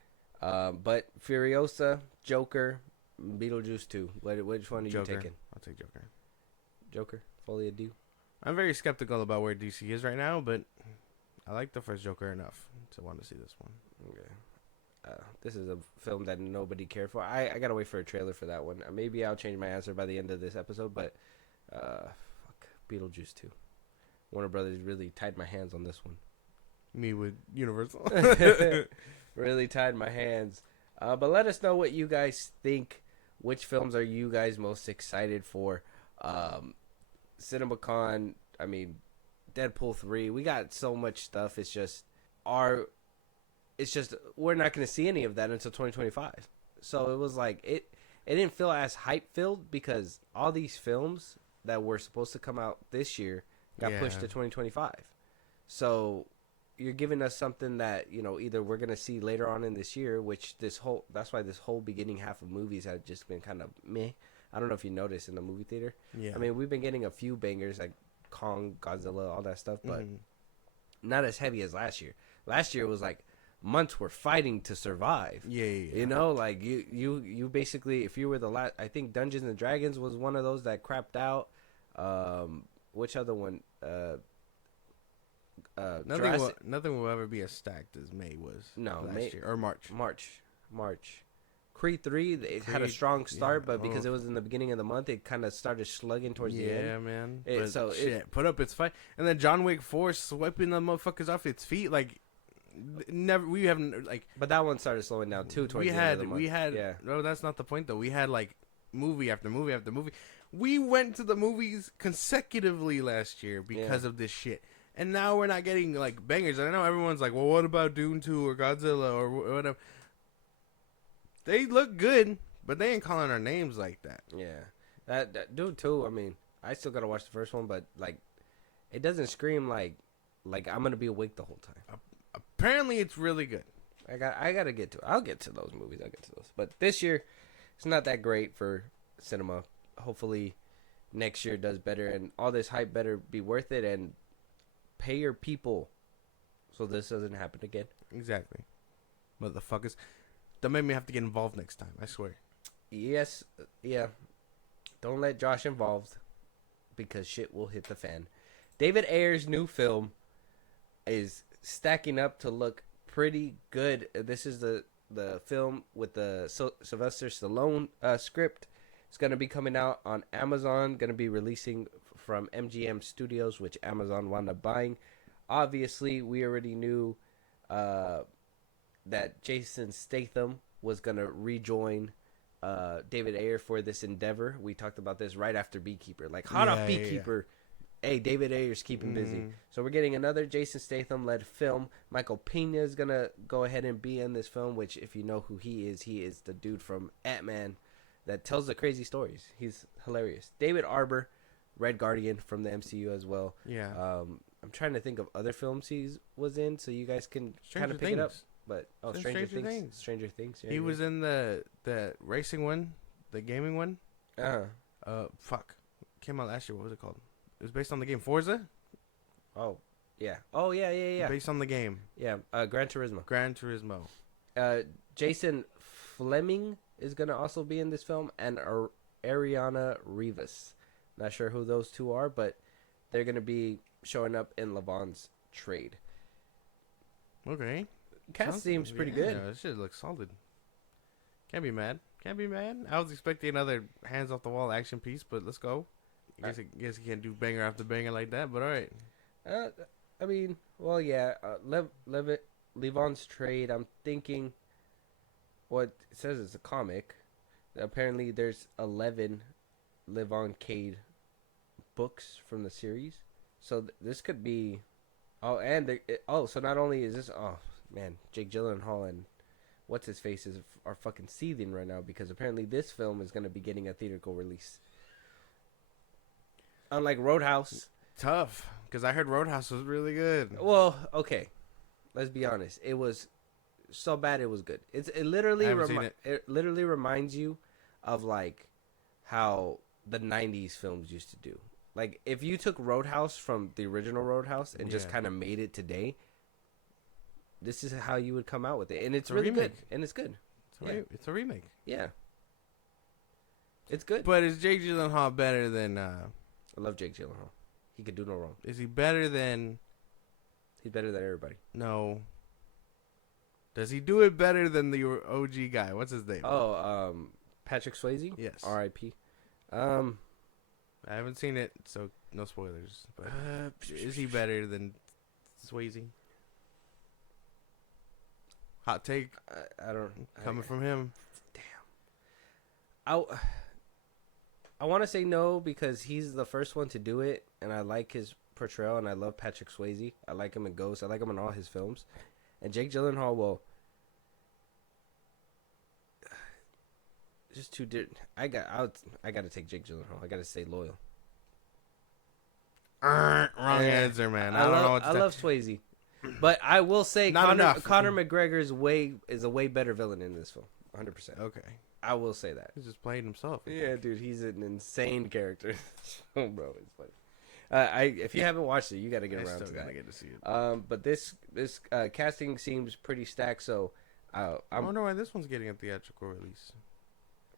But Furiosa, Joker, Beetlejuice 2. Which one are you taking? I'll take Joker. Joker? Folie à Deux? I'm very skeptical about where DC is right now, but I like the first Joker enough to want to see this one. Okay. This is a film that nobody cared for. I gotta wait for a trailer for that one. Maybe I'll change my answer by the end of this episode, but fuck, Beetlejuice 2. Warner Brothers really tied my hands on this one. Me with Universal. Really tied my hands. But let us know what you guys think. Which films are you guys most excited for? Cinemacon, I mean, Deadpool 3. We got so much stuff. It's just we're not going to see any of that until 2025. So it was like, it didn't feel as hype filled, because all these films that were supposed to come out this year got pushed to 2025. So you're giving us something that, you know, either we're going to see later on in this year, which that's why this whole beginning half of movies have just been kind of meh. I don't know if you noticed in the movie theater. Yeah. I mean, we've been getting a few bangers like Kong, Godzilla, all that stuff, but not as heavy as last year. Last year was like months were fighting to survive. Yeah. You know, like you basically, if you were the last, I think Dungeons and Dragons was one of those that crapped out. Which other one? Nothing will ever be as stacked as May was. No, last year or March. March. Creed 3, it had a strong start, but because it was in the beginning of the month, it kind of started slugging towards the end. Yeah, man. Put up its fight, and then John Wick 4 swiping the motherfuckers off its feet, like never. We haven't like. But that one started slowing down too towards the end of the month. Yeah. No, that's not the point though. We had like movie after movie after movie. We went to the movies consecutively last year because of this shit. And now we're not getting like bangers. And I know everyone's like, well, what about Dune 2 or Godzilla or whatever? They look good, but they ain't calling our names like that. Yeah. That Dune 2, I mean, I still got to watch the first one, but like it doesn't scream like I'm gonna be awake the whole time. Apparently, it's really good. I gotta get to it. I'll get to those movies. I'll get to those. But this year, it's not that great for cinema. Hopefully, next year does better, and all this hype better be worth it, and pay your people so this doesn't happen again. Exactly. Motherfuckers. Don't make me have to get involved next time, I swear. Yes, yeah. Don't let Josh involved because shit will hit the fan. David Ayer's new film is stacking up to look pretty good. This is the film with the Sylvester Stallone script. It's going to be coming out on Amazon, going to be releasing from MGM Studios, which Amazon wound up buying. Obviously, we already knew that Jason Statham was going to rejoin David Ayer for this endeavor. We talked about this right after Beekeeper. Like, hot off Beekeeper. Yeah. Hey, David Ayer's keeping busy. So we're getting another Jason Statham-led film. Michael Pena is going to go ahead and be in this film, which, if you know who he is the dude from Ant-Man that tells the crazy stories. He's hilarious. David Arbor, Red Guardian from the MCU as well. Yeah. I'm trying to think of other films he was in, so you guys can kind of pick it up. But Stranger Things. Stranger Things. Yeah, he was in the racing one, the gaming one. Fuck. Came out last year. What was it called? It was based on the game Forza. Oh, yeah. Oh, yeah. Based on the game. Yeah. Gran Turismo. Gran Turismo. Jason Fleming is gonna also be in this film, and Ariana Rivas. Not sure who those two are, but they're gonna be showing up in Levon's trade. Okay. Cast seems pretty good. Yeah, this shit looks solid. Can't be mad. I was expecting another hands off the wall action piece, but let's go. I guess you can't do banger after banger like that, but all right. I mean, well, yeah. Levon's trade. I'm thinking. What it says is a comic. Apparently, there's 11 Levon Cade books from the series, so this could be. Oh, and so not only is this. Oh man, Jake Gyllenhaal and what's his faces are fucking seething right now because apparently this film is going to be getting a theatrical release. Unlike Roadhouse. Tough, because I heard Roadhouse was really good. Well, okay, let's be honest. It was so bad it was good. It literally it literally reminds you of like how the 90s films used to do. Like if you took Roadhouse from the original Roadhouse and just kind of made it today, this is how you would come out with it, and it's really good, and it's good. It's a remake. Yeah, it's good. But is Jake Gyllenhaal better than? I love Jake Gyllenhaal. He could do no wrong. Is he better than? He's better than everybody. No. Does he do it better than the OG guy? What's his name? Oh, Patrick Swayze. Yes. R.I.P. I haven't seen it, so no spoilers. But is he better than Swayze? Hot take. I don't. Coming from him. Damn. I want to say no because he's the first one to do it, and I like his portrayal, and I love Patrick Swayze. I like him in Ghost. I like him in all his films. And Jake Gyllenhaal, well, just too different. I got to take Jake Gyllenhaal. I got to stay loyal. Wrong answer, man. I don't know what to I love Swayze. But I will say Conor McGregor is a way better villain in this film. 100%. Okay. I will say that. He's just playing himself. Yeah, dude, he's an insane character. Oh, bro, it's funny. If you haven't watched it, you got to get around to that. Gotta get to see it. But this casting seems pretty stacked. So I wonder why this one's getting a theatrical release.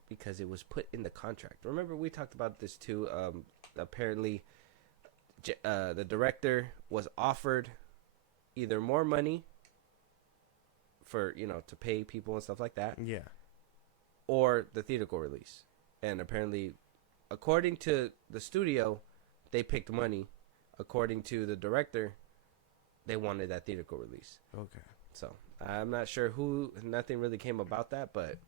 Because it was put in the contract. Remember, we talked about this too. Apparently, the director was offered either more money for to pay people and stuff like that. Yeah. Or the theatrical release. And apparently, according to the studio, they picked money. According to the director, they wanted that theatrical release. Okay. So, I'm not sure who. Nothing really came about that, but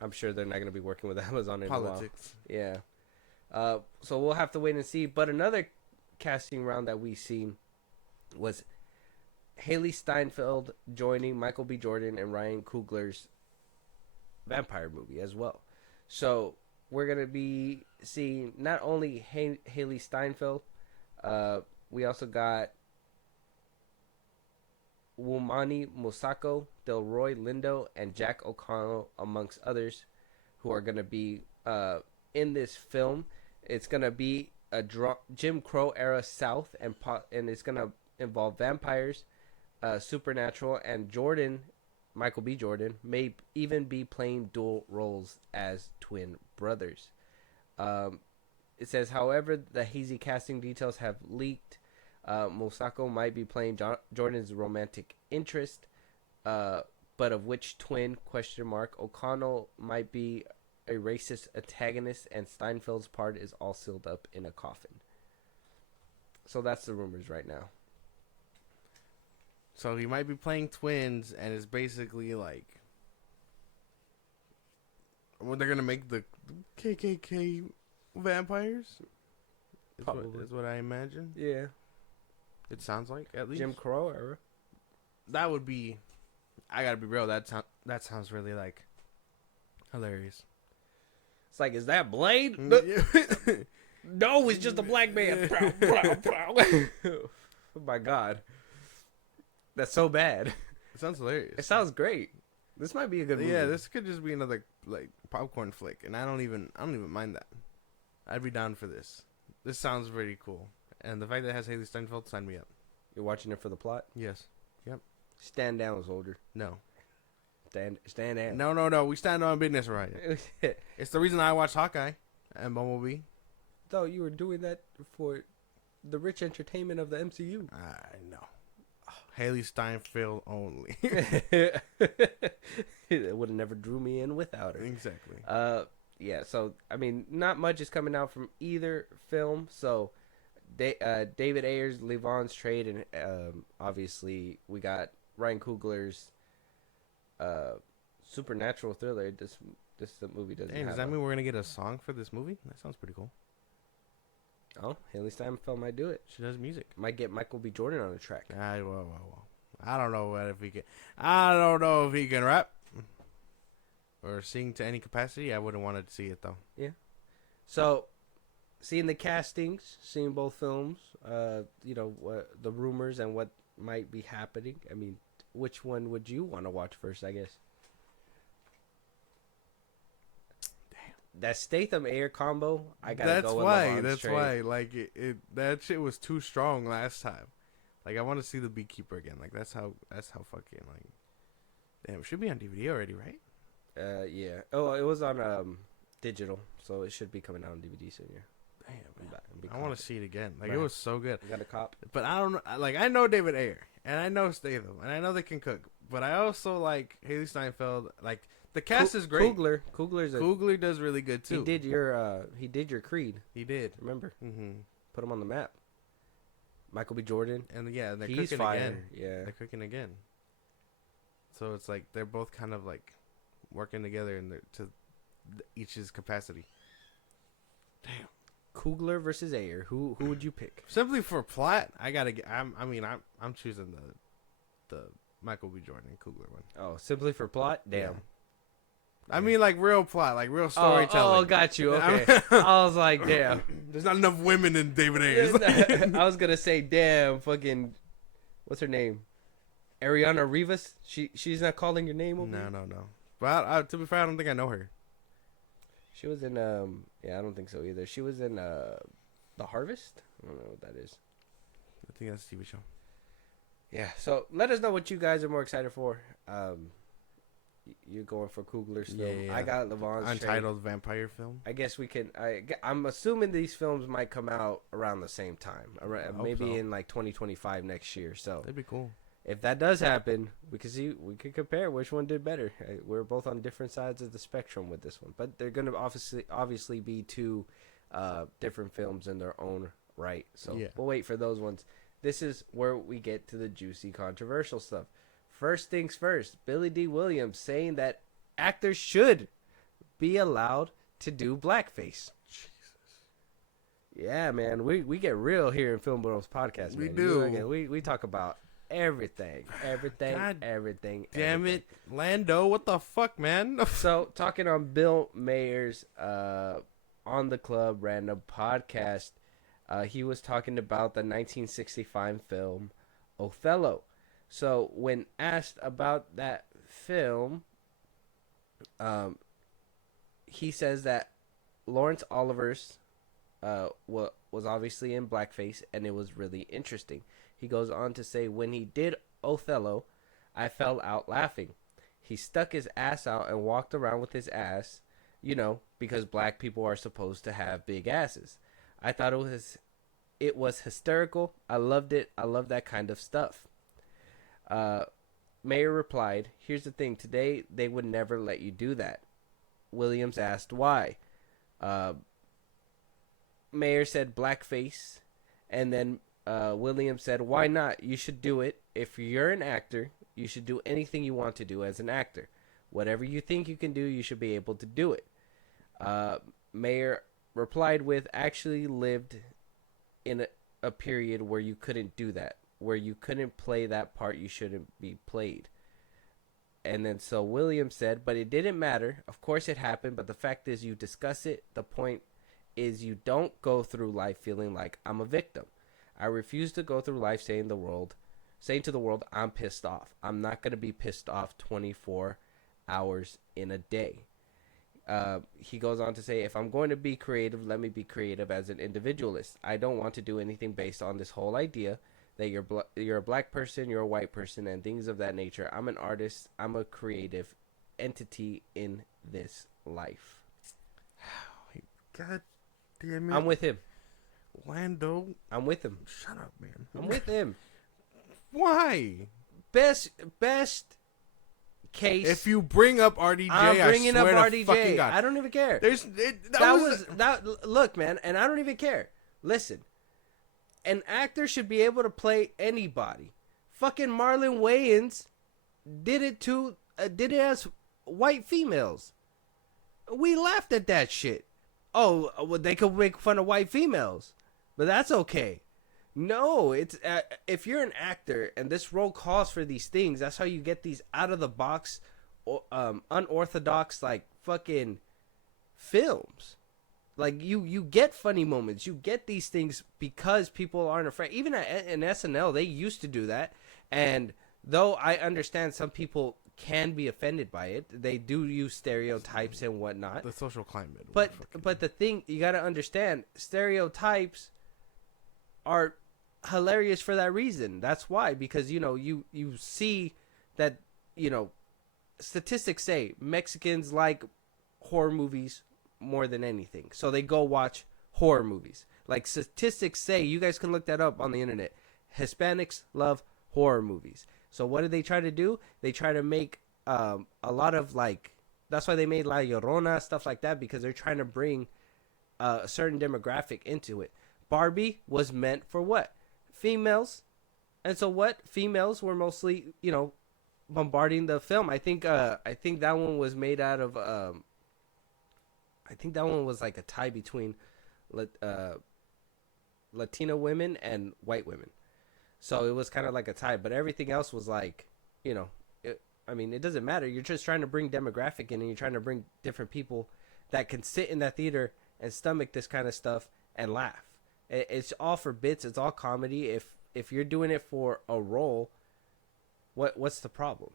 I'm sure they're not going to be working with Amazon in politics. a while. Yeah. So we'll have to wait and see. But another casting round that we seen was Haley Steinfeld joining Michael B. Jordan and Ryan Coogler's vampire movie as well. So we're going to be seeing not only Haley Steinfeld, We also got Wumani Musako, Delroy Lindo, and Jack O'Connell, amongst others, who are going to be in this film. It's going to be a Jim Crow era South, and it's going to involve vampires, supernatural, and Michael B. Jordan, may even be playing dual roles as twin brothers. It says, however, the hazy casting details have leaked. Musako might be playing Jordan's romantic interest, but of which twin, ? O'Connell might be a racist antagonist, and Steinfeld's part is all sealed up in a coffin. So that's the rumors right now. So he might be playing twins, and it's basically like, well, they're gonna make the KKK vampires. Probably. Is what I imagine. Yeah. It sounds like, at least. Jim Crow era. That would be. I gotta be real. That sounds really like hilarious. It's like, is that Blade? Mm, No, it's just a black man. Oh my god, that's so bad. It sounds hilarious. It sounds great. This might be a good movie. Yeah, this could just be another like popcorn flick, and I don't even mind that. I'd be down for this. This sounds pretty cool, and the fact that it has Haley Steinfeld, sign me up. You're watching it for the plot. Yes. Yep. Stand down, soldier. No. Stand down. No. We stand on business, right? It's the reason I watched Hawkeye and Bumblebee. Though you were doing that for the rich entertainment of the MCU. I know. Haley Steinfeld only. It would have never drew me in without her. Exactly. Yeah. So I mean, not much is coming out from either film. So, David Ayer's Levon's trade, and obviously we got Ryan Coogler's supernatural thriller. This movie doesn't. Hey, does that mean we're gonna get a song for this movie? That sounds pretty cool. Oh, Haley Steinfeld might do it. She does music. Might get Michael B. Jordan on the track. Well. I don't know if he can. I don't know if he can rap or sing to any capacity. I wouldn't want to see it though. Yeah. So, seeing the castings, seeing both films, what the rumors and what might be happening. I mean, which one would you want to watch first? I guess. That Statham Ayer combo, I gotta go with Levon's That's trade. why. Like that shit was too strong last time. Like I want to see the Beekeeper again. Like that's how fucking like. Damn, it should be on DVD already, right? Yeah. Oh, it was on digital, so it should be coming out on DVD soon. Yeah. Damn, man. Be I want to see it again. Like Right. it was so good. You got a cop. But I don't know. Like I know David Ayer and I know Statham and I know they can cook. But I also like Haley Steinfeld. Like the cast is great. Coogler does really good too. He did your Creed. He did. Remember? Mm-hmm. Put him on the map. Michael B. Jordan. And yeah, they're He's cooking fire. again. Yeah. They're cooking again. So it's like they're both kind of like working together to each's capacity. Damn. Coogler versus Ayer. Who would you pick? Simply for plot, I gotta get. I'm choosing the Michael B. Jordan and Coogler one. Oh, simply for plot? Damn. Yeah. I mean, like real plot, like real storytelling. Oh, got you. Okay. I was like, damn. There's not enough women in David Ayers. I was gonna say, damn, fucking, what's her name? Ariana Rivas. She's not calling your name over here? No. But to be fair, I don't think I know her. She was in I don't think so either. She was in The Harvest. I don't know what that is. I think that's a TV show. Yeah. So let us know what you guys are more excited for. You're going for Coogler's film. Yeah. I got Levon's Untitled vampire film. I guess we can. I'm assuming these films might come out around the same time, maybe so. in like 2025 next year. So That'd be cool. if that does happen, we can compare which one did better. We're both on different sides of the spectrum with this one, but they're gonna obviously be two different films in their own right. So Yeah. we'll wait for those ones. This is where we get to the juicy, controversial stuff. First things first, Billy Dee Williams saying that actors should be allowed to do blackface. Jesus. Yeah, man, we get real here in FIlmBros podcast. We man. do. We talk about everything, God everything. Damn it, Lando! What the fuck, man? So, talking on Bill Mayer's On the Club Random podcast, He was talking about the 1965 film Othello. So when asked about that film, he says that Lawrence Oliver's was obviously in blackface, and it was really interesting. He goes on to say, when he did Othello, I fell out laughing. He stuck his ass out and walked around with his ass, because black people are supposed to have big asses. I thought it was hysterical. I loved it. I love that kind of stuff. Mayer replied, here's the thing. Today, they would never let you do that. Williams asked why. Mayer said blackface. And then Williams said, why not? You should do it. If you're an actor, you should do anything you want to do as an actor. Whatever you think you can do, you should be able to do it. Mayer replied with, actually lived in a period where you couldn't do that, where you couldn't play that part you shouldn't be played. And then so Williams said, but it didn't matter. Of course it happened, but the fact is you discuss it. The point is you don't go through life feeling like I'm a victim. I refuse to go through life saying to the world, I'm pissed off. I'm not going to be pissed off 24 hours in a day. He goes on to say, if I'm going to be creative, let me be creative as an individualist. I don't want to do anything based on this whole idea that you're a black person, you're a white person, and things of that nature. I'm an artist. I'm a creative entity in this life. God damn it. I'm with him. Lando. I'm with him. Shut up, man. I'm with him. Why? Best case. If you bring up RDJ, I'm bringing I swear up to RDJ. fucking God. I don't even care. Look, man, and I don't even care. Listen, an actor should be able to play anybody. Fucking Marlon Wayans did it as white females. We laughed at that shit. Oh, well, they could make fun of white females, but that's okay. No, it's if you're an actor and this role calls for these things, that's how you get these out of the box, unorthodox like fucking films. Like you get funny moments, you get these things because people aren't afraid. Even in SNL, they used to do that, and though I understand some people can be offended by it, they do use stereotypes and whatnot. The social climate. But the thing you got to understand, stereotypes are hilarious for that reason. That's why, because you see that statistics say Mexicans like horror movies more than anything, so they go watch horror movies. Like statistics say, you guys can look that up on the internet. Hispanics love horror movies. So what do they try to do? They try to make a lot of that's why they made La Llorona, stuff like that, because they're trying to bring a certain demographic into it. Barbie was meant for what? Females. And so what? Females were mostly, bombarding the film. I think that one was made out of I think that one was like a tie between Latina women and white women. So it was kind of like a tie, but everything else was like, it doesn't matter. You're just trying to bring demographic in, and you're trying to bring different people that can sit in that theater and stomach this kind of stuff and laugh. It's all for bits. It's all comedy. If you're doing it for a role, what's the problem?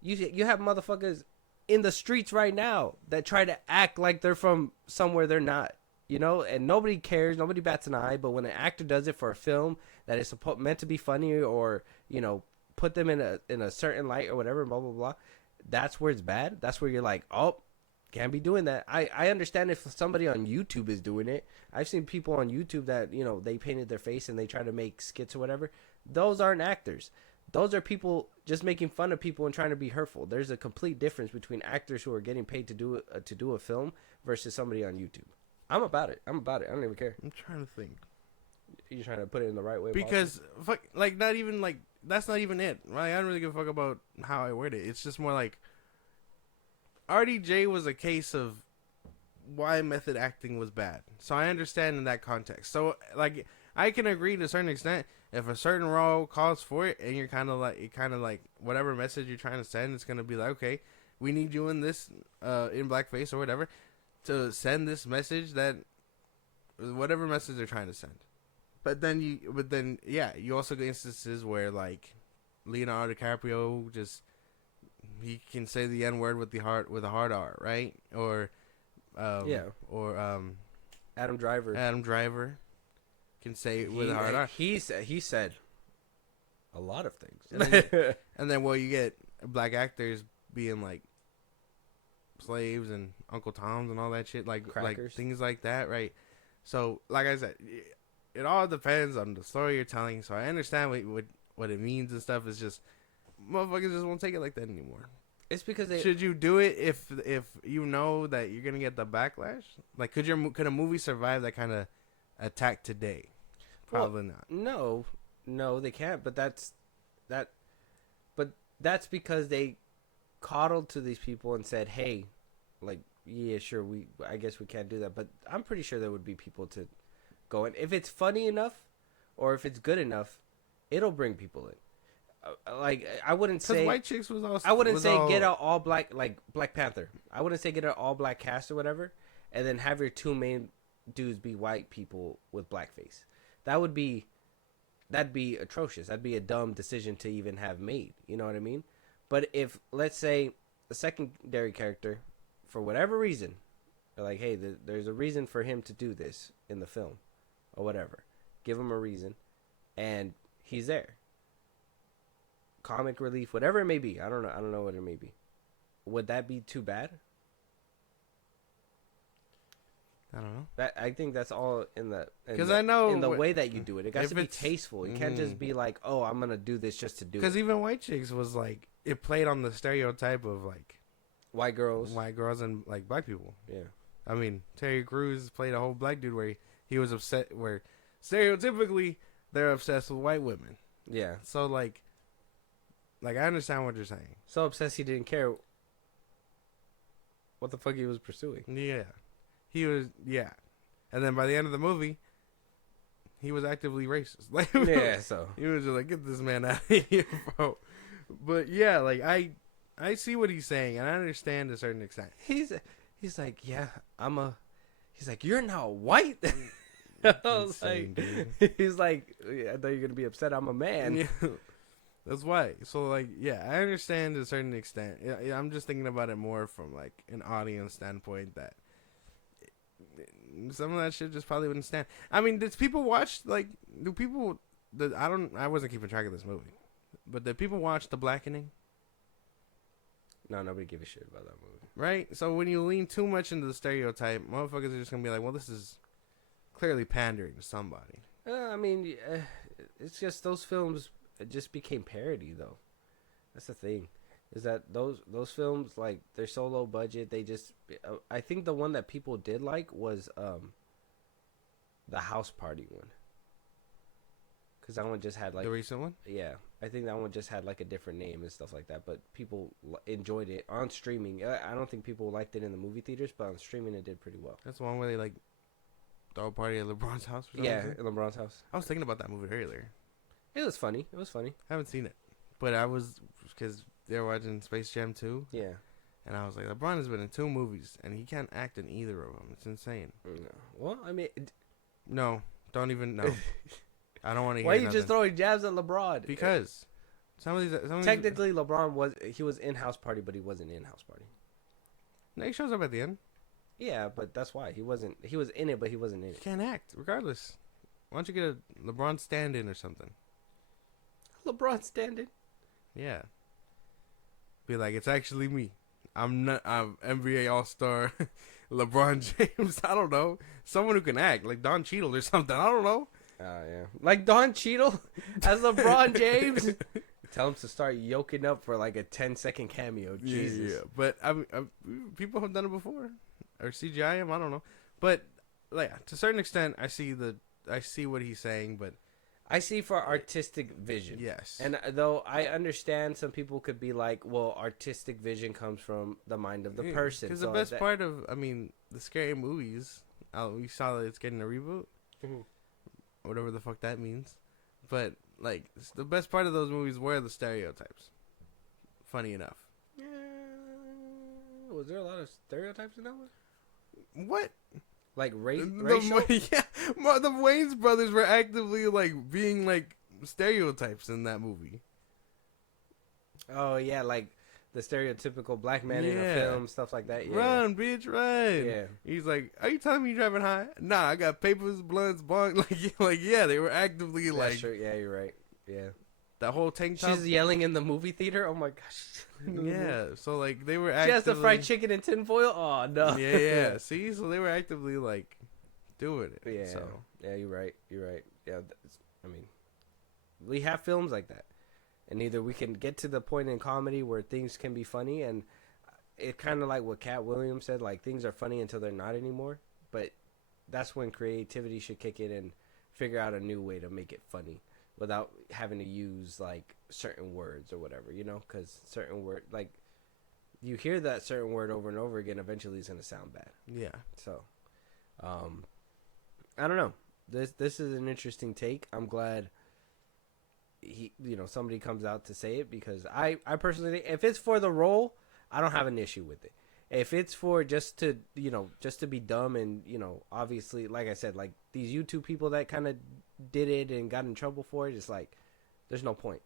You have motherfuckers in the streets right now that try to act like they're from somewhere they're not, and nobody cares. Nobody bats an eye. But when an actor does it for a film that is meant to be funny or, put them in a certain light or whatever, blah, blah, blah, that's where it's bad. That's where you're like, oh, can't be doing that. I understand if somebody on YouTube is doing it. I've seen people on YouTube that, they painted their face and they try to make skits or whatever. Those aren't actors. Those are people just making fun of people and trying to be hurtful. There's a complete difference between actors who are getting paid to do a film versus somebody on YouTube. I'm about it. I don't even care. I'm trying to think. You're trying to put it in the right way. Because, that's not even it. Right? I don't really give a fuck about how I word it. It's just more like, RDJ was a case of why method acting was bad. So I understand in that context. So, I can agree to a certain extent if a certain role calls for it, and you're kind of like whatever message you're trying to send, it's going to be like, okay, we need you in this, in blackface or whatever, to send this message that, whatever message they're trying to send. But then you also get instances where like Leonardo DiCaprio he can say the N word with a hard R, right? Or Adam Driver. Adam Driver can say it with a hard R. He said a lot of things. And then you get black actors being like slaves and Uncle Toms and all that shit, like things like that, right? So, like I said, it all depends on the story you're telling. So I understand what it means and stuff. It's just motherfuckers just won't take it like that anymore. It's because should you do it if you know that you're gonna get the backlash? Like, could a movie survive that kind of attack today? Probably not. No, they can't. But that's because they coddled to these people and said, "Hey, like, yeah, sure, I guess we can't do that." But I'm pretty sure there would be people to go in if it's funny enough, or if it's good enough, it'll bring people in. Like, I wouldn't say White Chicks was also. I wouldn't say get an all black, like Black Panther. I wouldn't say get an all black cast or whatever, and then have your two main dudes be white people with blackface. That'd be atrocious. That'd be a dumb decision to even have made. You know what I mean? But if, let's say, the secondary character, for whatever reason, they're like, hey, there's a reason for him to do this in the film, or whatever. Give him a reason, and he's there. Comic relief, whatever it may be. I don't know what it may be. Would that be too bad? I don't know. I think that's all in the way that you do it. It got to be tasteful. It can't just be like, oh, I'm gonna do this just to do it. Because even White Chicks was like, it played on the stereotype of like white girls and like black people. Yeah. I mean, Terry Crews played a whole black dude where he was upset. Where stereotypically they're obsessed with white women. Yeah. So like I understand what you're saying. So obsessed he didn't care what the fuck he was pursuing. Yeah. He was, yeah. And then by the end of the movie, he was actively racist. Like, yeah, so. He was just like, get this man out of here, bro. But yeah, like, I see what he's saying, and I understand to a certain extent. He's like, yeah, he's like, you're not white. I was like, he's like, I thought you were going to be upset I'm a man. Yeah. That's why. So, like, yeah, I understand to a certain extent. Yeah, I'm just thinking about it more from, like, an audience standpoint that some of that shit just probably wouldn't stand. I mean, did people watch, like, I wasn't keeping track of this movie, but did people watch The Blackening? No, nobody gave a shit about that movie. Right? So when you lean too much into the stereotype, motherfuckers are just going to be like, well, this is clearly pandering to somebody. I mean, it's just those films, it just became parody, though. That's the thing. Is that those films, like, they're so low budget, they just... I think the one that people did like was the House Party one. Because that one just had, like... The recent one? Yeah. I think that one just had, like, a different name and stuff like that. But people enjoyed it on streaming. I don't think people liked it in the movie theaters, but on streaming it did pretty well. That's the one where they, like, throw a party at LeBron's house or something? Yeah, at LeBron's house. I was thinking about that movie earlier. It was funny. I haven't seen it. But I was... Because they were watching Space Jam 2. Yeah. And I was like, LeBron has been in 2 movies, and he can't act in either of them. It's insane. No. Well, I mean... No. Don't even... No. I don't want to hear Why are you nothing. just throwing jabs at LeBron? Because... Technically, LeBron was in House Party, but he wasn't in House Party. No, he shows up at the end. Yeah, but that's why. He was in it, but he wasn't in it. He can't act, regardless. Why don't you get a LeBron stand-in or something? LeBron stand-in? Yeah. Be like, it's actually me. I'm NBA All-Star LeBron James. I don't know. Someone who can act, like Don Cheadle or something. I don't know. Yeah. Like Don Cheadle as LeBron James? Tell him to start yoking up for like a 10-second cameo. Jesus. Yeah. But people have done it before. Or CGI him, I don't know. But like, to a certain extent, I see what he's saying, but I see for artistic vision. Yes. And though I understand some people could be like, well, artistic vision comes from the mind of the person. Because the best part of, the scary movies, we saw that it's getting a reboot. Mm-hmm. Whatever the fuck that means. But, like, the best part of those movies were the stereotypes. Funny enough. Yeah. Was there a lot of stereotypes in that one? What? Like racial? Yeah, the Wayans brothers were actively like being like stereotypes in that movie. Oh yeah, like the stereotypical black man in a Yeah. film, stuff like that. Yeah. Run, bitch, run! Yeah. He's like, "Are you telling me you're driving high?" Nah, I got papers, blunts, bong. Like, yeah, they were actively That's like true. Yeah, you're right. Yeah. that whole tank top. She's yelling in the movie theater. Oh my gosh. Yeah, so like they were. She Actively, has the fried chicken in tinfoil. Oh no. Yeah. See, so they were actively like doing it. Yeah. So Yeah, you're right. You're right. Yeah. I mean, we have films like that, and either we can get to the point in comedy where things can be funny, and it kind of like what Cat Williams said, like things are funny until they're not anymore. But that's when creativity should kick in and figure out a new way to make it funny without having to use like certain words or whatever, you know, because certain word, like you hear that certain word over and over again, eventually it's going to sound bad. yeah, So, I don't know. This is an interesting take. I'm glad somebody comes out to say it, because I personally think if it's for the role, I don't have an issue with it. If it's for just to be dumb and, obviously, like I said, like these YouTube people that kind of did it and got in trouble for it, it's like, there's no point.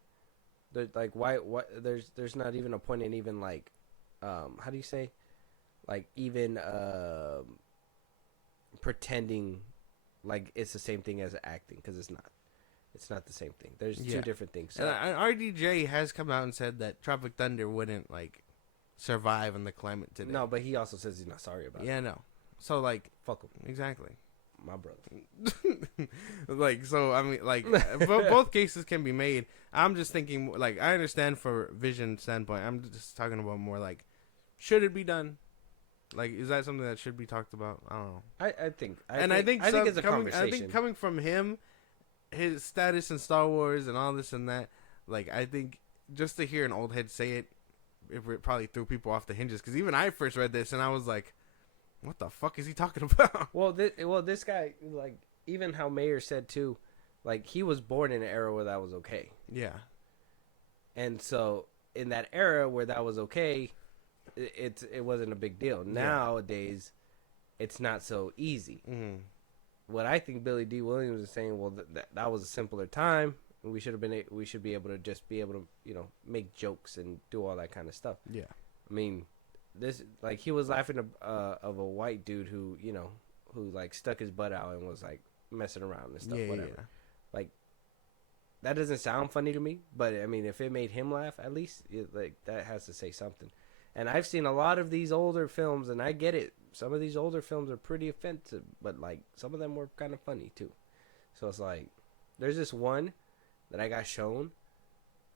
Like, why, there's not even a point in even like, how do you say? Like even, pretending like it's the same thing as acting, because it's not. It's not the same thing. There's two different things. So. And RDJ has come out and said that Tropic Thunder wouldn't like survive in the climate today. No, but he also says he's not sorry about it. Yeah, no. So like, Fuck him, exactly. my brother. Like, so I mean, like, both cases can be made. I'm just thinking, like, I understand for vision standpoint. I'm just talking about more like, should it be done? Like, is that something that should be talked about? I don't know. I think it's a coming, conversation. I think coming from him, his status in Star Wars and all this and that, like, I think just to hear an old head say it, it probably threw people off the hinges. Because even I first read this and I was like, what the fuck is he talking about? Well, this guy, like, even how Mayer said too, like, he was born in an era where that was okay. Yeah. And so in that era where that was okay, it wasn't a big deal. Nowadays, it's not so easy. Mm-hmm. What I think Billy Dee Williams is saying, well, that was a simpler time. We should be able to make jokes and do all that kind of stuff. Yeah. I mean, this, like, he was laughing of a white dude who like stuck his butt out and was like messing around and stuff, whatever. Yeah. Like, that doesn't sound funny to me, but I mean, if it made him laugh, at least like that has to say something. And I've seen a lot of these older films, and I get it. Some of these older films are pretty offensive, but like some of them were kind of funny too. So it's like, there's this one that I got shown,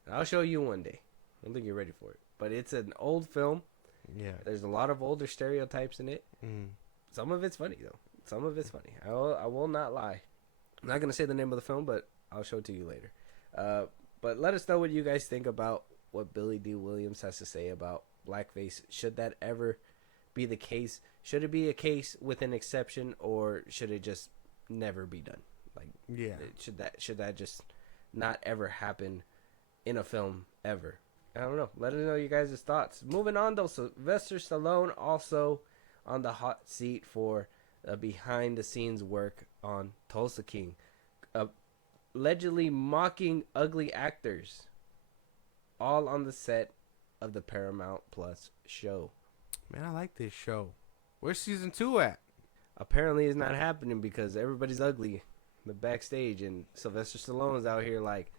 and I'll show you one day. I don't think you're ready for it, but it's an old film. Yeah. There's a lot of older stereotypes in it. Mm. Some of it's funny though. Some of it's funny. I will not lie. I'm not gonna say the name of the film, but I'll show it to you later. But let us know what you guys think about what Billy Dee Williams has to say about blackface. Should that ever be the case? Should it be a case with an exception, or should it just never be done? Like, Yeah. Should that just not ever happen in a film ever? I don't know. Let us know you guys' thoughts. Moving on though, Sylvester Stallone also on the hot seat for behind the scenes work on Tulsa King, allegedly mocking ugly actors, all on the set of the Paramount Plus show. Man, I like this show. Where's season 2 at? Apparently it's not happening because everybody's ugly in the backstage, and Sylvester Stallone's out here like,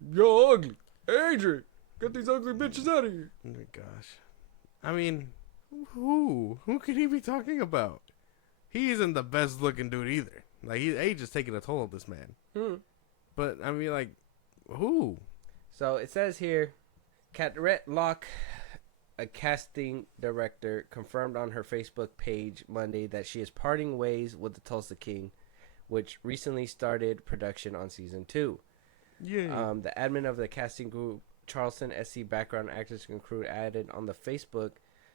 yo, ugly Adrian, get these ugly bitches out of here. Oh my gosh. I mean, who could he be talking about? He isn't the best looking dude either. Like, age is taking a toll of this man. But I mean, like, who? So it says here, Carteret Locke, a casting director, confirmed on her Facebook page Monday that she is parting ways with the Tulsa King, which recently started production on season 2. Yeah. The admin of the casting group, Charleston SC Background Actors and Crew, added on the Facebook,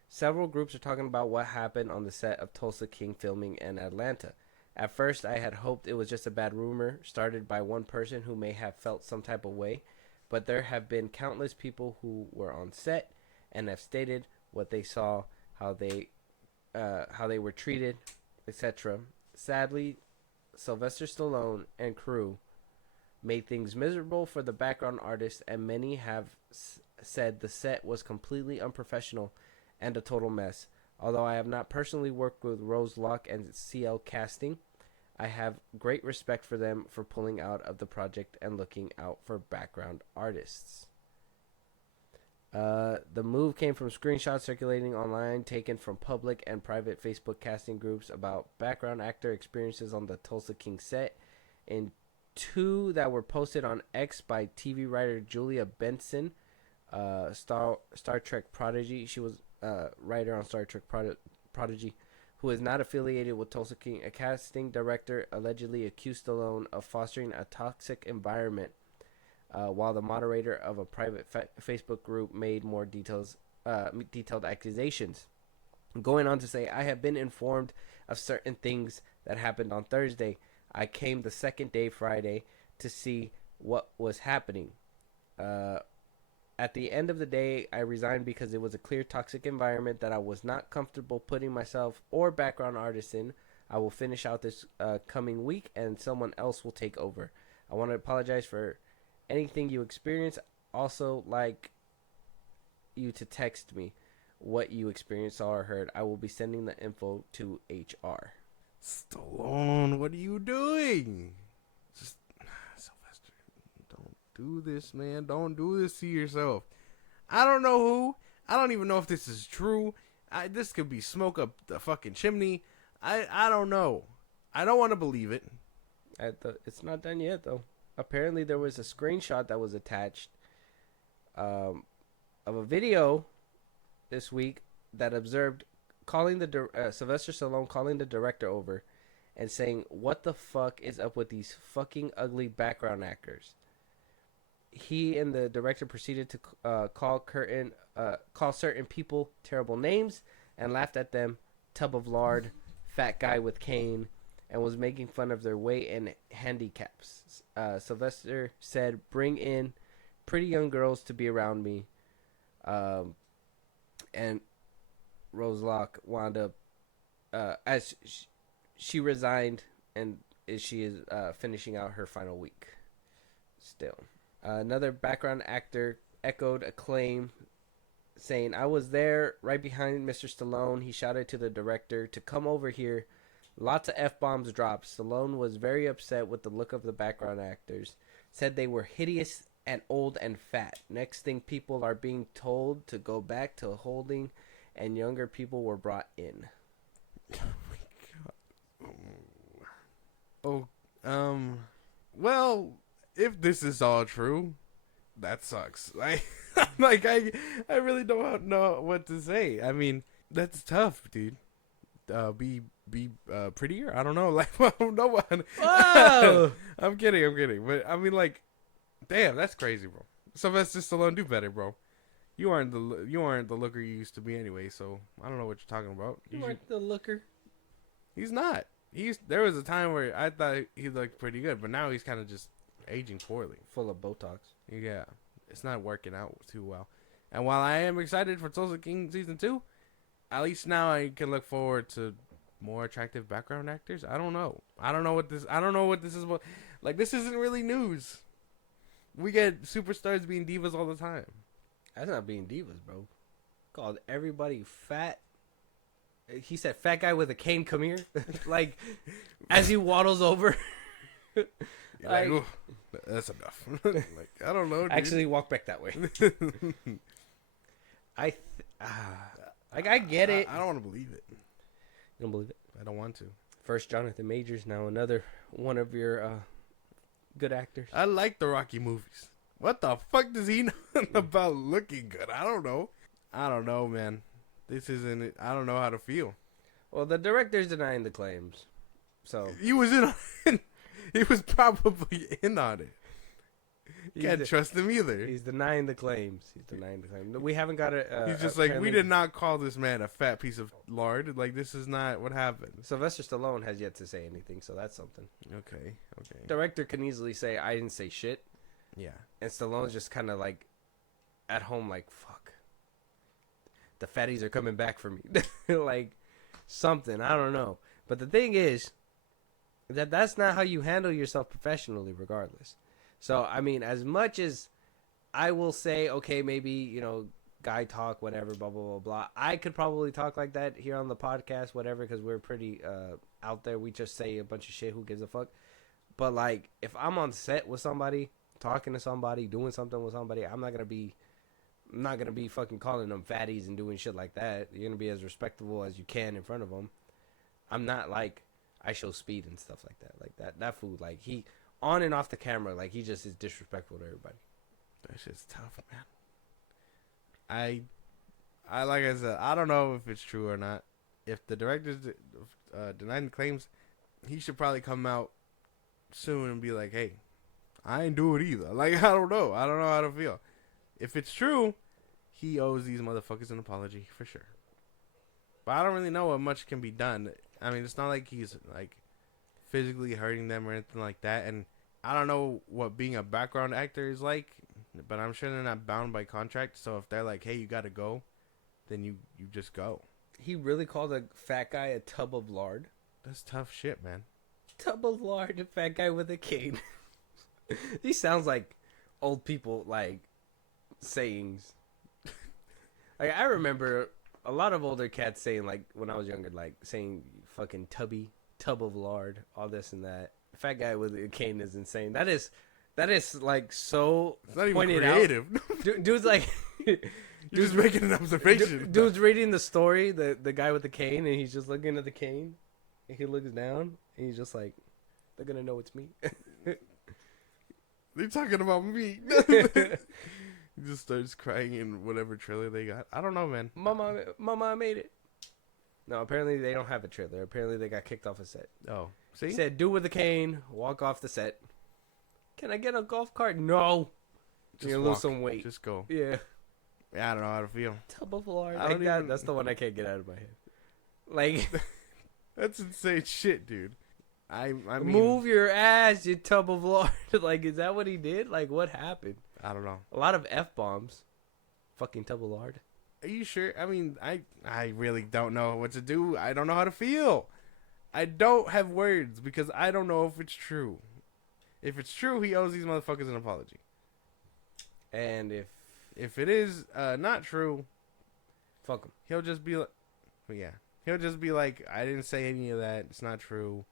several groups are talking about what happened on the set of Tulsa King filming in Atlanta. At first, I had hoped it was just a bad rumor started by one person who may have felt some type of way, but there have been countless people who were on set and have stated what they saw, how they were treated, etc. Sadly, Sylvester Stallone and crew made things miserable for the background artists, and many have said the set was completely unprofessional and a total mess. Although I have not personally worked with Rose Locke and CL Casting, I have great respect for them for pulling out of the project and looking out for background artists. The move came from screenshots circulating online taken from public and private Facebook casting groups about background actor experiences on the Tulsa King set, and 2 that were posted on X by TV writer Julia Benson, Star Trek prodigy. She was a writer on Star Trek Prodigy, who is not affiliated with Tulsa King. A casting director allegedly accused Stallone of fostering a toxic environment, while the moderator of a private Facebook group made more detailed accusations. Going on to say, I have been informed of certain things that happened on Thursday. I came the second day, Friday, to see what was happening. At the end of the day, I resigned because it was a clear toxic environment that I was not comfortable putting myself or background artists in. I will finish out this coming week, and someone else will take over. I want to apologize for anything you experience. Also, like you to text me what you experienced, saw, or heard. I will be sending the info to HR. Stallone, what are you doing? Just, Sylvester, don't do this, man. Don't do this to yourself. I don't know who. I don't even know if this is true. This could be smoke up the fucking chimney. I don't know. I don't want to believe it. It's not done yet, though. Apparently, there was a screenshot that was attached of a video this week that observed Sylvester Stallone calling the director over and saying, "What the fuck is up with these fucking ugly background actors?" He and the director proceeded to call certain people terrible names and laughed at them, tub of lard, fat guy with cane, and was making fun of their weight and handicaps. Sylvester said, "Bring in pretty young girls to be around me." And Rose Locke wound up, as she resigned, and she is finishing out her final week still. Another background actor echoed a claim saying, "I was there right behind Mr. Stallone. He shouted to the director to come over here. Lots of F-bombs dropped. Stallone was very upset with the look of the background actors. Said they were hideous and old and fat. Next thing, people are being told to go back to holding, and younger people were brought in." Oh, well, if this is all true, that sucks. I really don't know what to say. I mean, that's tough, dude. Be prettier. I don't know. Like, I don't know. Whoa! I'm kidding. But I mean, like, damn, that's crazy, bro. Sylvester Stallone, do better, bro. You aren't the looker you used to be anyway. So I don't know what you're talking about. You weren't the looker. He's not. There was a time where I thought he looked pretty good, but now he's kind of just aging poorly. Full of Botox. Yeah, it's not working out too well. And while I am excited for Tulsa King season 2, at least now I can look forward to more attractive background actors. I don't know what this is about. Like, this isn't really news. We get superstars being divas all the time. That's not being divas, bro. Called everybody fat. He said, "Fat guy with a cane, come here." Like, as he waddles over. Like, that's enough. Like, I don't know, dude. Actually, walk back that way. I get it. I don't want to believe it. You don't believe it? I don't want to. First, Jonathan Majors, now another one of your good actors. I like the Rocky movies. What the fuck does he know about looking good? I don't know, man. This isn't it. I don't know how to feel. Well, the director's denying the claims. So he was in on it. He was probably in on it. Can't trust him either. He's denying the claims. We haven't got a... he's just like, we did not call this man a fat piece of lard. Like, this is not what happened. Sylvester Stallone has yet to say anything, so that's something. Okay. Director can easily say, "I didn't say shit." Yeah. And Stallone's just kind of like, at home, like, fuck. The fatties are coming back for me. Like, something. I don't know. But the thing is that that's not how you handle yourself professionally, regardless. So, I mean, as much as I will say, okay, maybe, you know, guy talk, whatever, blah, blah, blah, blah. I could probably talk like that here on the podcast, whatever, because we're pretty out there. We just say a bunch of shit. Who gives a fuck? But, like, if I'm on set with somebody, talking to somebody, doing something with somebody, I'm not going to be fucking calling them fatties and doing shit like that. You're going to be as respectable as you can in front of them. I'm not like, I show speed and stuff like that. Like, that fool, like, he, on and off the camera, like, he just is disrespectful to everybody. That shit's tough, man. I like I said, I don't know if it's true or not. If the director's denying the claims, he should probably come out soon and be like, hey, I ain't do it either. Like, I don't know how to feel. If it's true, he owes these motherfuckers an apology for sure. But I don't really know what much can be done. I mean, it's not like he's like physically hurting them or anything like that. And I don't know what being a background actor is like, but I'm sure they're not bound by contract. So if they're like, hey, you gotta go, then you just go. He really called a fat guy a tub of lard. That's tough shit, man. Tub of lard, a fat guy with a cane. These sounds like old people, like, sayings. Like, I remember a lot of older cats saying, like, when I was younger, like, saying fucking tubby, tub of lard, all this and that. Fat guy with a cane is insane. That is like, so It's not even pointed creative. out. Dude's like... You're just making an observation. Dude's reading the story, the guy with the cane, and he's just looking at the cane. And he looks down, and he's just like, they're going to know it's me. They're talking about me. He just starts crying in whatever trailer they got. I don't know, man. Mama, I made it. No, apparently they don't have a trailer. Apparently they got kicked off a set. Oh, see? He said, dude with the cane, walk off the set. Can I get a golf cart? No. Just you walk. lose some weight. Just go. Yeah. Yeah, I don't know how to feel. Tub of lard. I Like don't that, even- that's the one I can't get out of my head. Like, That's insane shit, dude. I mean, move your ass, you tub of lard. Like, is that what he did? Like, what happened? I don't know. A lot of F-bombs. Fucking tub of lard. Are you sure? I mean, I really don't know what to do. I don't know how to feel. I don't have words because I don't know if it's true. If it's true, he owes these motherfuckers an apology. And If it is not true, fuck him. he'll just be like, well, yeah, he'll just be like, I didn't say any of that. It's not true,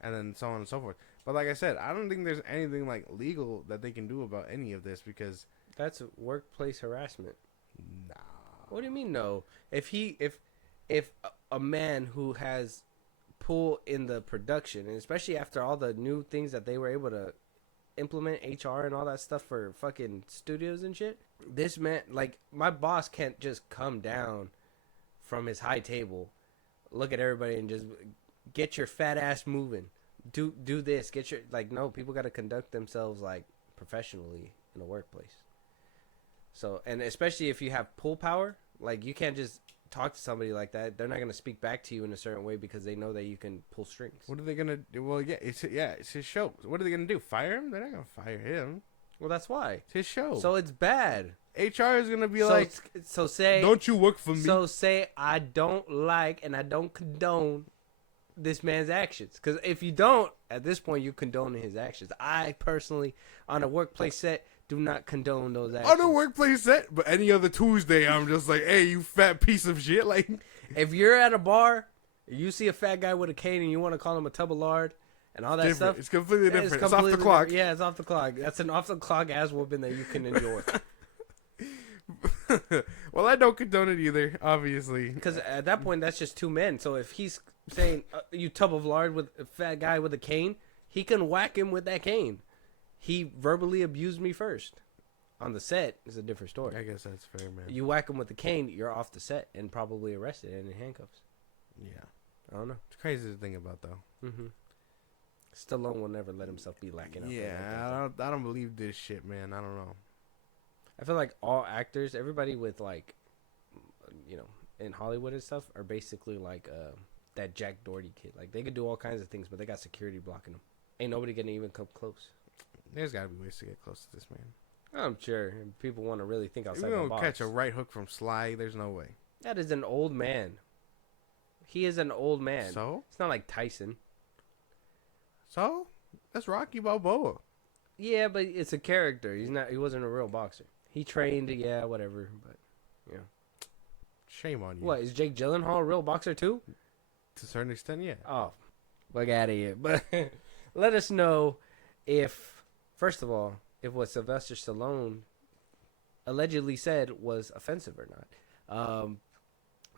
and then so on and so forth. But like I said, I don't think there's anything like legal that they can do about any of this because That's workplace harassment. nah. What do you mean no? If a man who has pull in the production, and especially after all the new things that they were able to implement, HR and all that stuff for fucking studios and shit, this man, like, my boss can't just come down from his high table, look at everybody and just get your fat ass moving. Do this. Get your, like, no, people got to conduct themselves like professionally in the workplace. So, and especially if you have pull power, like, you can't just talk to somebody like that. They're not going to speak back to you in a certain way because they know that you can pull strings. What are they gonna do? Well, yeah, it's his show. What are they gonna do? Fire him? They're not gonna fire him. Well, that's why. It's his show. So it's bad. HR is gonna be So, like, so say, don't you work for me? so say I don't like and I don't condone this man's actions. Because if you don't, at this point, you condone his actions. I personally, on a workplace set, do not condone those actions. on a workplace set, but any other Tuesday, I'm just like, hey, you fat piece of shit. Like, If you're at a bar, you see a fat guy with a cane and you want to call him a tub of lard and all that different. stuff. It's completely it's different. It's off the completely clock. different. Yeah, it's off the clock. That's an off the clock ass whooping that you can enjoy. Well, I don't condone it either, obviously. Because at that point, that's just two men. So if he's saying, you tub of lard with a fat guy with a cane, he can whack him with that cane. He verbally abused me first. On the set is a different story. I guess that's fair, man. You whack him with the cane, you're off the set and probably arrested and in handcuffs. Yeah. I don't know. It's crazy to think about, though. Mm-hmm. Stallone will never let himself be lacking up. Yeah, I don't believe this shit, man. I don't know. I feel like all actors, everybody with, like, you know, in Hollywood and stuff, are basically like that Jack Doherty kid. Like, they could do all kinds of things, but they got security blocking them. Ain't nobody gonna even come close. There's got to be ways to get close to this man. I'm sure. And people want to really think If outside we the don't box. catch a right hook from Sly, there's no way. That is an old man. He is an old man. So It's not like Tyson. that's Rocky Balboa. Yeah, but it's a character. He wasn't a real boxer. He trained, yeah, whatever. But Shame on you. what is Jake Gyllenhaal a real boxer too? To a certain extent, yeah. Oh, look out of here. But let us know if, first of all, if what Sylvester Stallone allegedly said was offensive or not.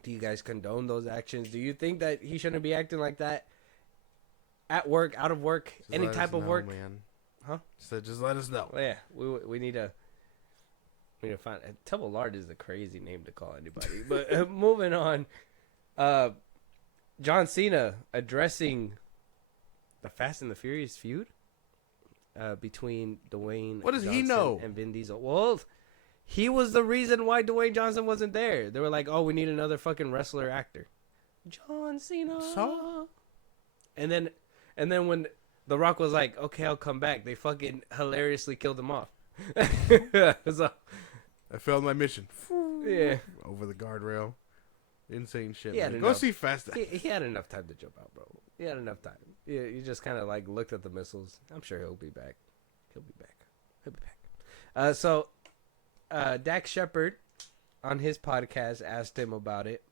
Do you guys condone those actions? Do you think that he shouldn't be acting like that at work, out of work, Just any let type us of know, work? man. Huh? So just let us know. Well, yeah, we need to find. Tubble Lard is a crazy name to call anybody. But moving on, John Cena addressing the Fast and the Furious feud between Dwayne. What does he Johnson know? And Vin Diesel. Well, he was the reason why Dwayne Johnson wasn't there. They were like, "Oh, we need another fucking wrestler actor." John Cena. So? And then when The Rock was like, "Okay, I'll come back," they fucking hilariously killed him off. So, I failed my mission. yeah, Over the guardrail. Insane shit. He had Man. Go enough. see Fast. he had enough time to jump out, bro. He had enough time. Yeah, you just kind of like looked at the missiles. I'm sure he'll be back. He'll be back. So Dax Shepard on his podcast asked him about it.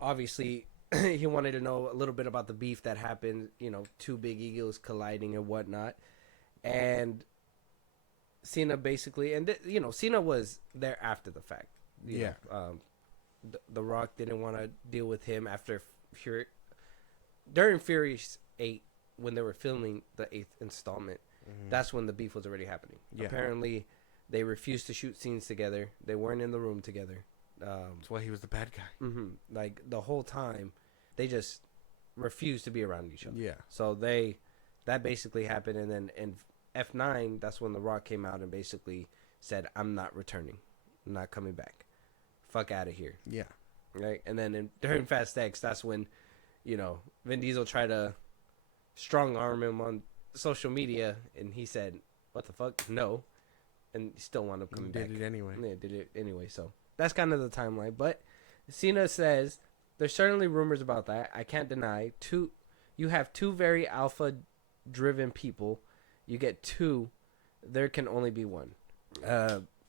Obviously, he wanted to know a little bit about the beef that happened. You know, two big egos colliding and whatnot, and Cena basically, and Cena was there after the fact. You know, the Rock didn't want to deal with him after during Furious 8 when they were filming the 8th installment. That's when the beef was already happening. Yeah. Apparently, they refused to shoot scenes together. They weren't in the room together. That's why he was the bad guy. Like the whole time, they just refused to be around each other. Yeah. So that basically happened, and then in F9, that's when The Rock came out and basically said, "I'm not returning, I'm not coming back, fuck out of here." Yeah. Right, and then during Fast X, that's when, Vin Diesel tried to strong arm him on social media, and he said, "What the fuck, no," and he still wound up coming back. Did it anyway. Yeah, did it anyway. So that's kind of the timeline. But Cena says there's certainly rumors about that. I can't deny. You have two very alpha-driven people. You get two. There can only be one.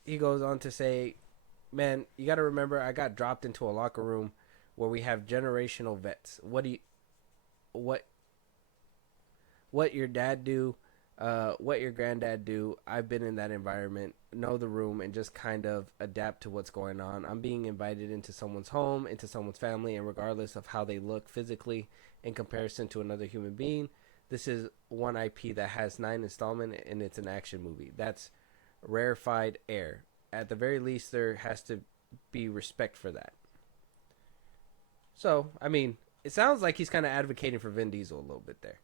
He goes on to say, "Man, you got to remember, I got dropped into a locker room where we have generational vets. What your dad do, what your granddad do. I've been in that environment, know the room, and just kind of adapt to what's going on. I'm being invited into someone's home, into someone's family, and regardless of how they look physically in comparison to another human being, this is one IP that has 9 installments, and it's an action movie. That's rarefied air. At the very least, there has to be respect for that." So, I mean, it sounds like he's kind of advocating for Vin Diesel a little bit there.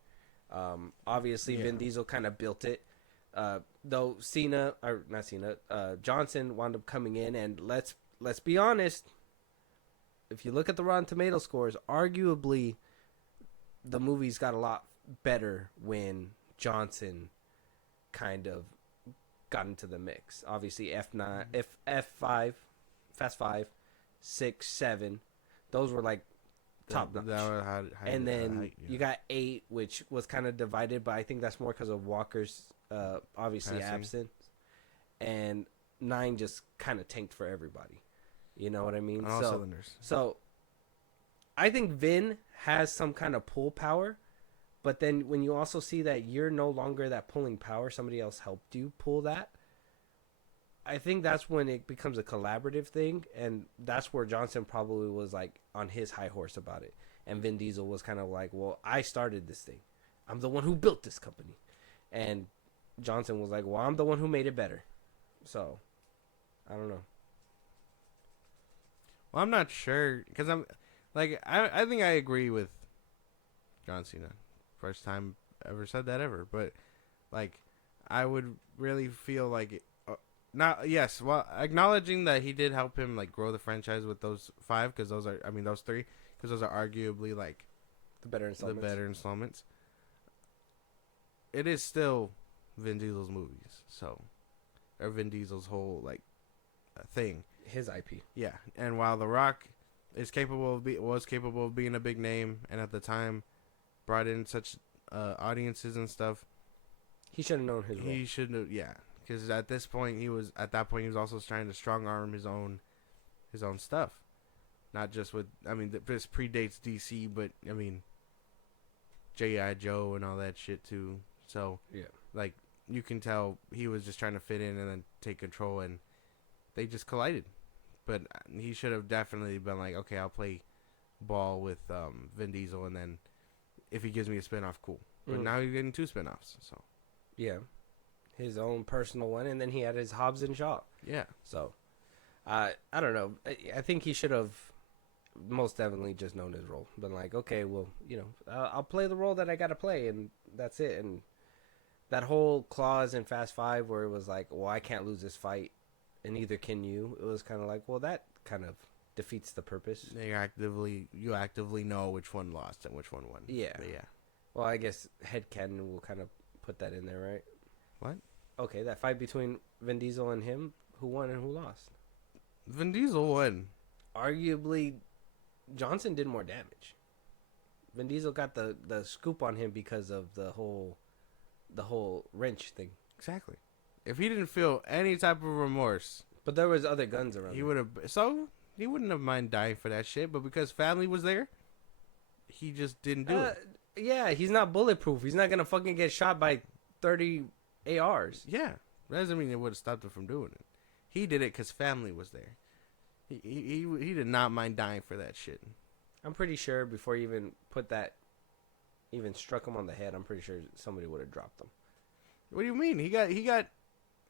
Obviously, Vin Diesel kind of built it. Though Johnson wound up coming in, and let's be honest. If you look at the Rotten Tomato scores, arguably, the movie's got a lot better when Johnson kind of got into the mix. Obviously, F5, Fast 5, 6, 7, those were like top notch. And then you got 8, which was kind of divided, but I think that's more because of Walker's obviously absence. And 9 just kind of tanked for everybody. You know what I mean? On all cylinders. So I think Vin has some kind of pull power, but then when you also see that you're no longer that pulling power, somebody else helped you pull that, I think that's when it becomes a collaborative thing, and that's where Johnson probably was like on his high horse about it, and Vin Diesel was kind of like, "Well, I started this thing. I'm the one who built this company," and Johnson was like, "Well, I'm the one who made it better." So, I don't know. Well, I'm not sure, because I'm like, I think I agree with John Cena. First time ever said that ever, but like, I would really feel like well, acknowledging that he did help him like grow the franchise with those 5, because those 3, because those are arguably like the better installments. It is still Vin Diesel's movies, or Vin Diesel's whole like thing, his IP. Yeah, and while The Rock was capable of being a big name, and at the time brought in such audiences and stuff. He should have known his role. He should have, yeah, because at that point he was also trying to strong arm his own stuff, not just with. I mean, this predates DC, but I mean, J.I. Joe and all that shit too. So yeah, like you can tell he was just trying to fit in and then take control, and they just collided. But he should have definitely been like, okay, I'll play ball with Vin Diesel, and then if he gives me a spinoff, cool. But now he's getting 2 spinoffs, so yeah, his own personal one, and then he had his Hobbs and Shaw. yeah. So I don't know. I think he should have most definitely just known his role. Been like, okay, well, I'll play the role that I got to play, and that's it. And that whole clause in Fast 5 where it was like, well, I can't lose this fight, and neither can you. It was kind of like, well, that kind of defeats the purpose. You actively know which one lost and which one won. Yeah. But yeah. Well, I guess headcanon will kind of put that in there, right? What? Okay, that fight between Vin Diesel and him, who won and who lost? Vin Diesel won. Arguably, Johnson did more damage. Vin Diesel got the scoop on him because of the whole wrench thing. Exactly. If he didn't feel any type of remorse, But there was other guns around. he would have. So he wouldn't have mind dying for that shit. But because family was there, he just didn't do it. Yeah, he's not bulletproof. He's not gonna fucking get shot by 30 ARs. Yeah, that doesn't mean it would have stopped him from doing it. He did it because family was there. He did not mind dying for that shit. I'm pretty sure before he even struck him on the head, I'm pretty sure somebody would have dropped him. What do you mean?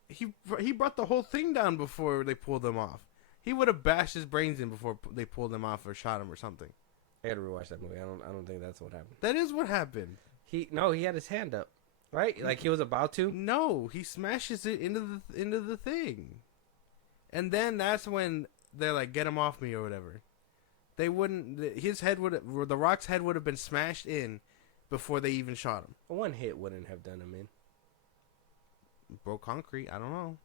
He brought the whole thing down before they pulled him off. He would have bashed his brains in before they pulled him off or shot him or something. I gotta rewatch that movie. I don't think that's what happened. That is what happened. He had his hand up, right? Like he was about to. No, he smashes it into the thing, and then that's when they're like, "Get him off me" or whatever. They wouldn't. The Rock's head would have been smashed in before they even shot him. One hit wouldn't have done him in. Broke concrete. I don't know.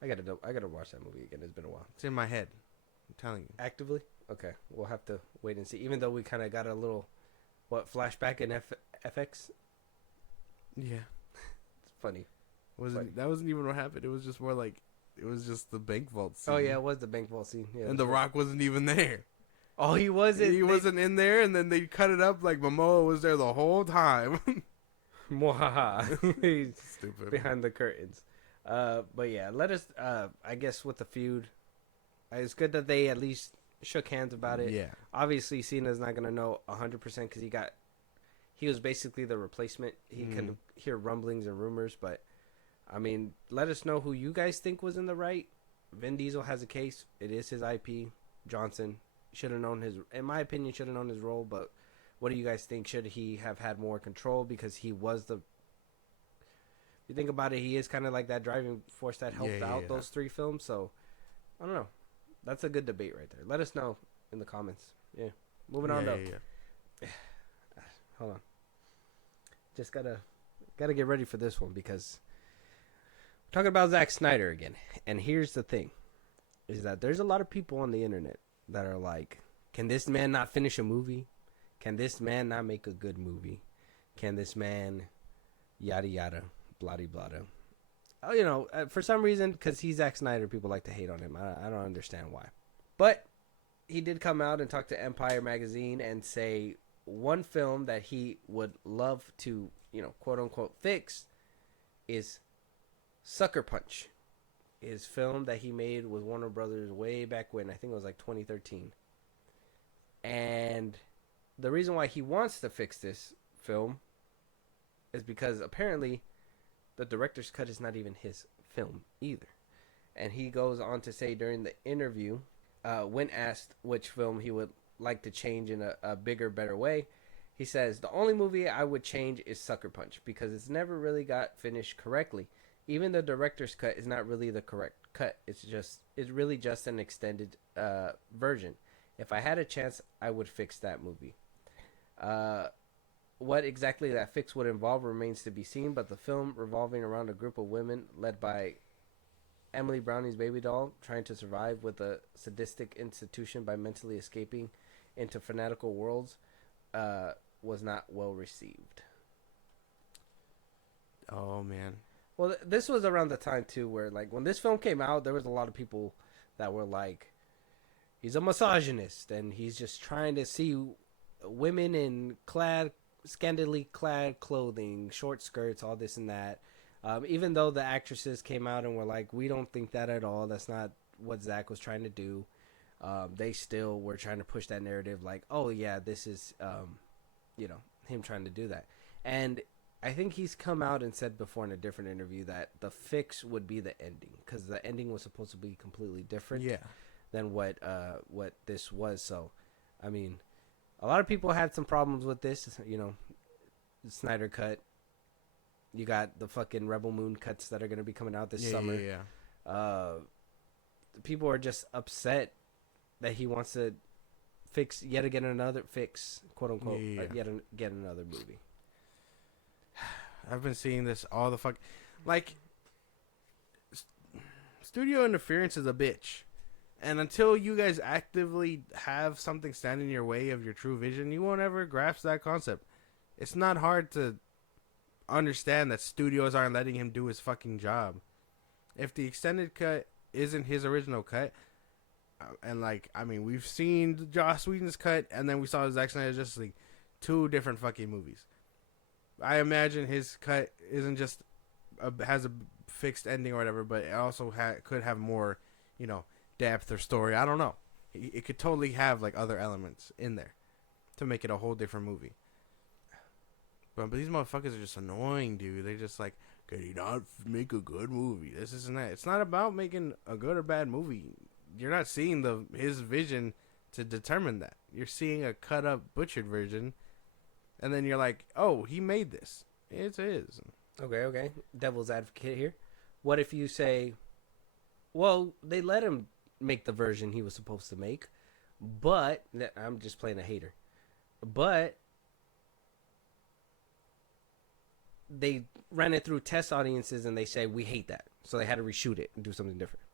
I gotta watch that movie again. It's been a while. It's in my head. I'm telling you. Actively? Okay, we'll have to wait and see. Even though we kind of got a little, flashback in FX. Yeah, it's funny. That wasn't even what happened. It was just more like it was just the bank vault scene. Oh yeah, it was the bank vault scene. Yeah, and The Rock wasn't even there. Oh, he wasn't. He wasn't in there, and then they cut it up like Momoa was there the whole time. He's stupid behind the curtains. But yeah, let us. I guess with the feud, it's good that they at least shook hands about it. Yeah. Obviously, Cena's not gonna know 100% because he was basically the replacement. He can hear rumblings and rumors, but I mean, let us know who you guys think was in the right. Vin Diesel has a case. It is his IP. Johnson should have known in my opinion, should have known his role. But what do you guys think? Should he have had more control because he was the? If you think about it, he is kind of like that driving force that helped out those 3 films. So I don't know. That's a good debate right there. Let us know in the comments. Yeah. Moving on though. Yeah. Hold on. Just gotta get ready for this one because we're talking about Zack Snyder again. And here's the thing, is that there's a lot of people on the internet that are like, can this man not finish a movie? Can this man not make a good movie? Can this man yada yada, bloody blada? Oh, for some reason, because he's Zack Snyder, people like to hate on him. I don't understand why. But he did come out and talk to Empire Magazine and say one film that he would love to, quote unquote, fix is Sucker Punch. His film that he made with Warner Brothers way back when, I think it was like 2013. And the reason why he wants to fix this film is because apparently the director's cut is not even his film either. And he goes on to say during the interview, when asked which film he would like to change in a bigger, better way, he says, the only movie I would change is Sucker Punch because it's never really got finished correctly. Even the director's cut is not really the correct cut. It's really just an extended version. If I had a chance, I would fix that movie. What exactly that fix would involve remains to be seen, but the film revolving around a group of women led by Emily Browning's baby doll trying to survive with a sadistic institution by mentally escaping into fanatical worlds was not well received. Oh man. Well, this was around the time too where, like, when this film came out, there was a lot of people that were like, he's a misogynist and he's just trying to see women in scantily clad clothing, short skirts, all this and that. Even though the actresses came out and were like, we don't think that at all. That's not what Zach was trying to do. They still were trying to push that narrative like, oh yeah, this is, him trying to do that. And I think he's come out and said before in a different interview that the fix would be the ending, because the ending was supposed to be completely different than what this was. So, I mean, a lot of people had some problems with this, the Snyder cut. You got the fucking Rebel Moon cuts that are going to be coming out this summer. People are just upset that he wants to fix yet again another fix, quote unquote, get another movie. I've been seeing this all the fuck, like, studio interference is a bitch, and until you guys actively have something stand in your way of your true vision, you won't ever grasp that concept. It's not hard to understand that studios aren't letting him do his fucking job. If the extended cut isn't his original cut, and we've seen Joss Whedon's cut, and then we saw Zack Snyder's Justice League, 2 different fucking movies. I imagine his cut isn't just has a fixed ending or whatever, but it also could have more, depth or story. I don't know. It could totally have like other elements in there to make it a whole different movie. But these motherfuckers are just annoying, dude. They're just like, can you not make a good movie? This isn't that. It's not about making a good or bad movie. You're not seeing his vision to determine that. You're seeing a cut up, butchered version. And then you're like, oh, he made this. It's his. Okay. Devil's advocate here. What if you say, well, they let him make the version he was supposed to make, but I'm just playing a hater. But they ran it through test audiences and they say, we hate that. So they had to reshoot it and do something different.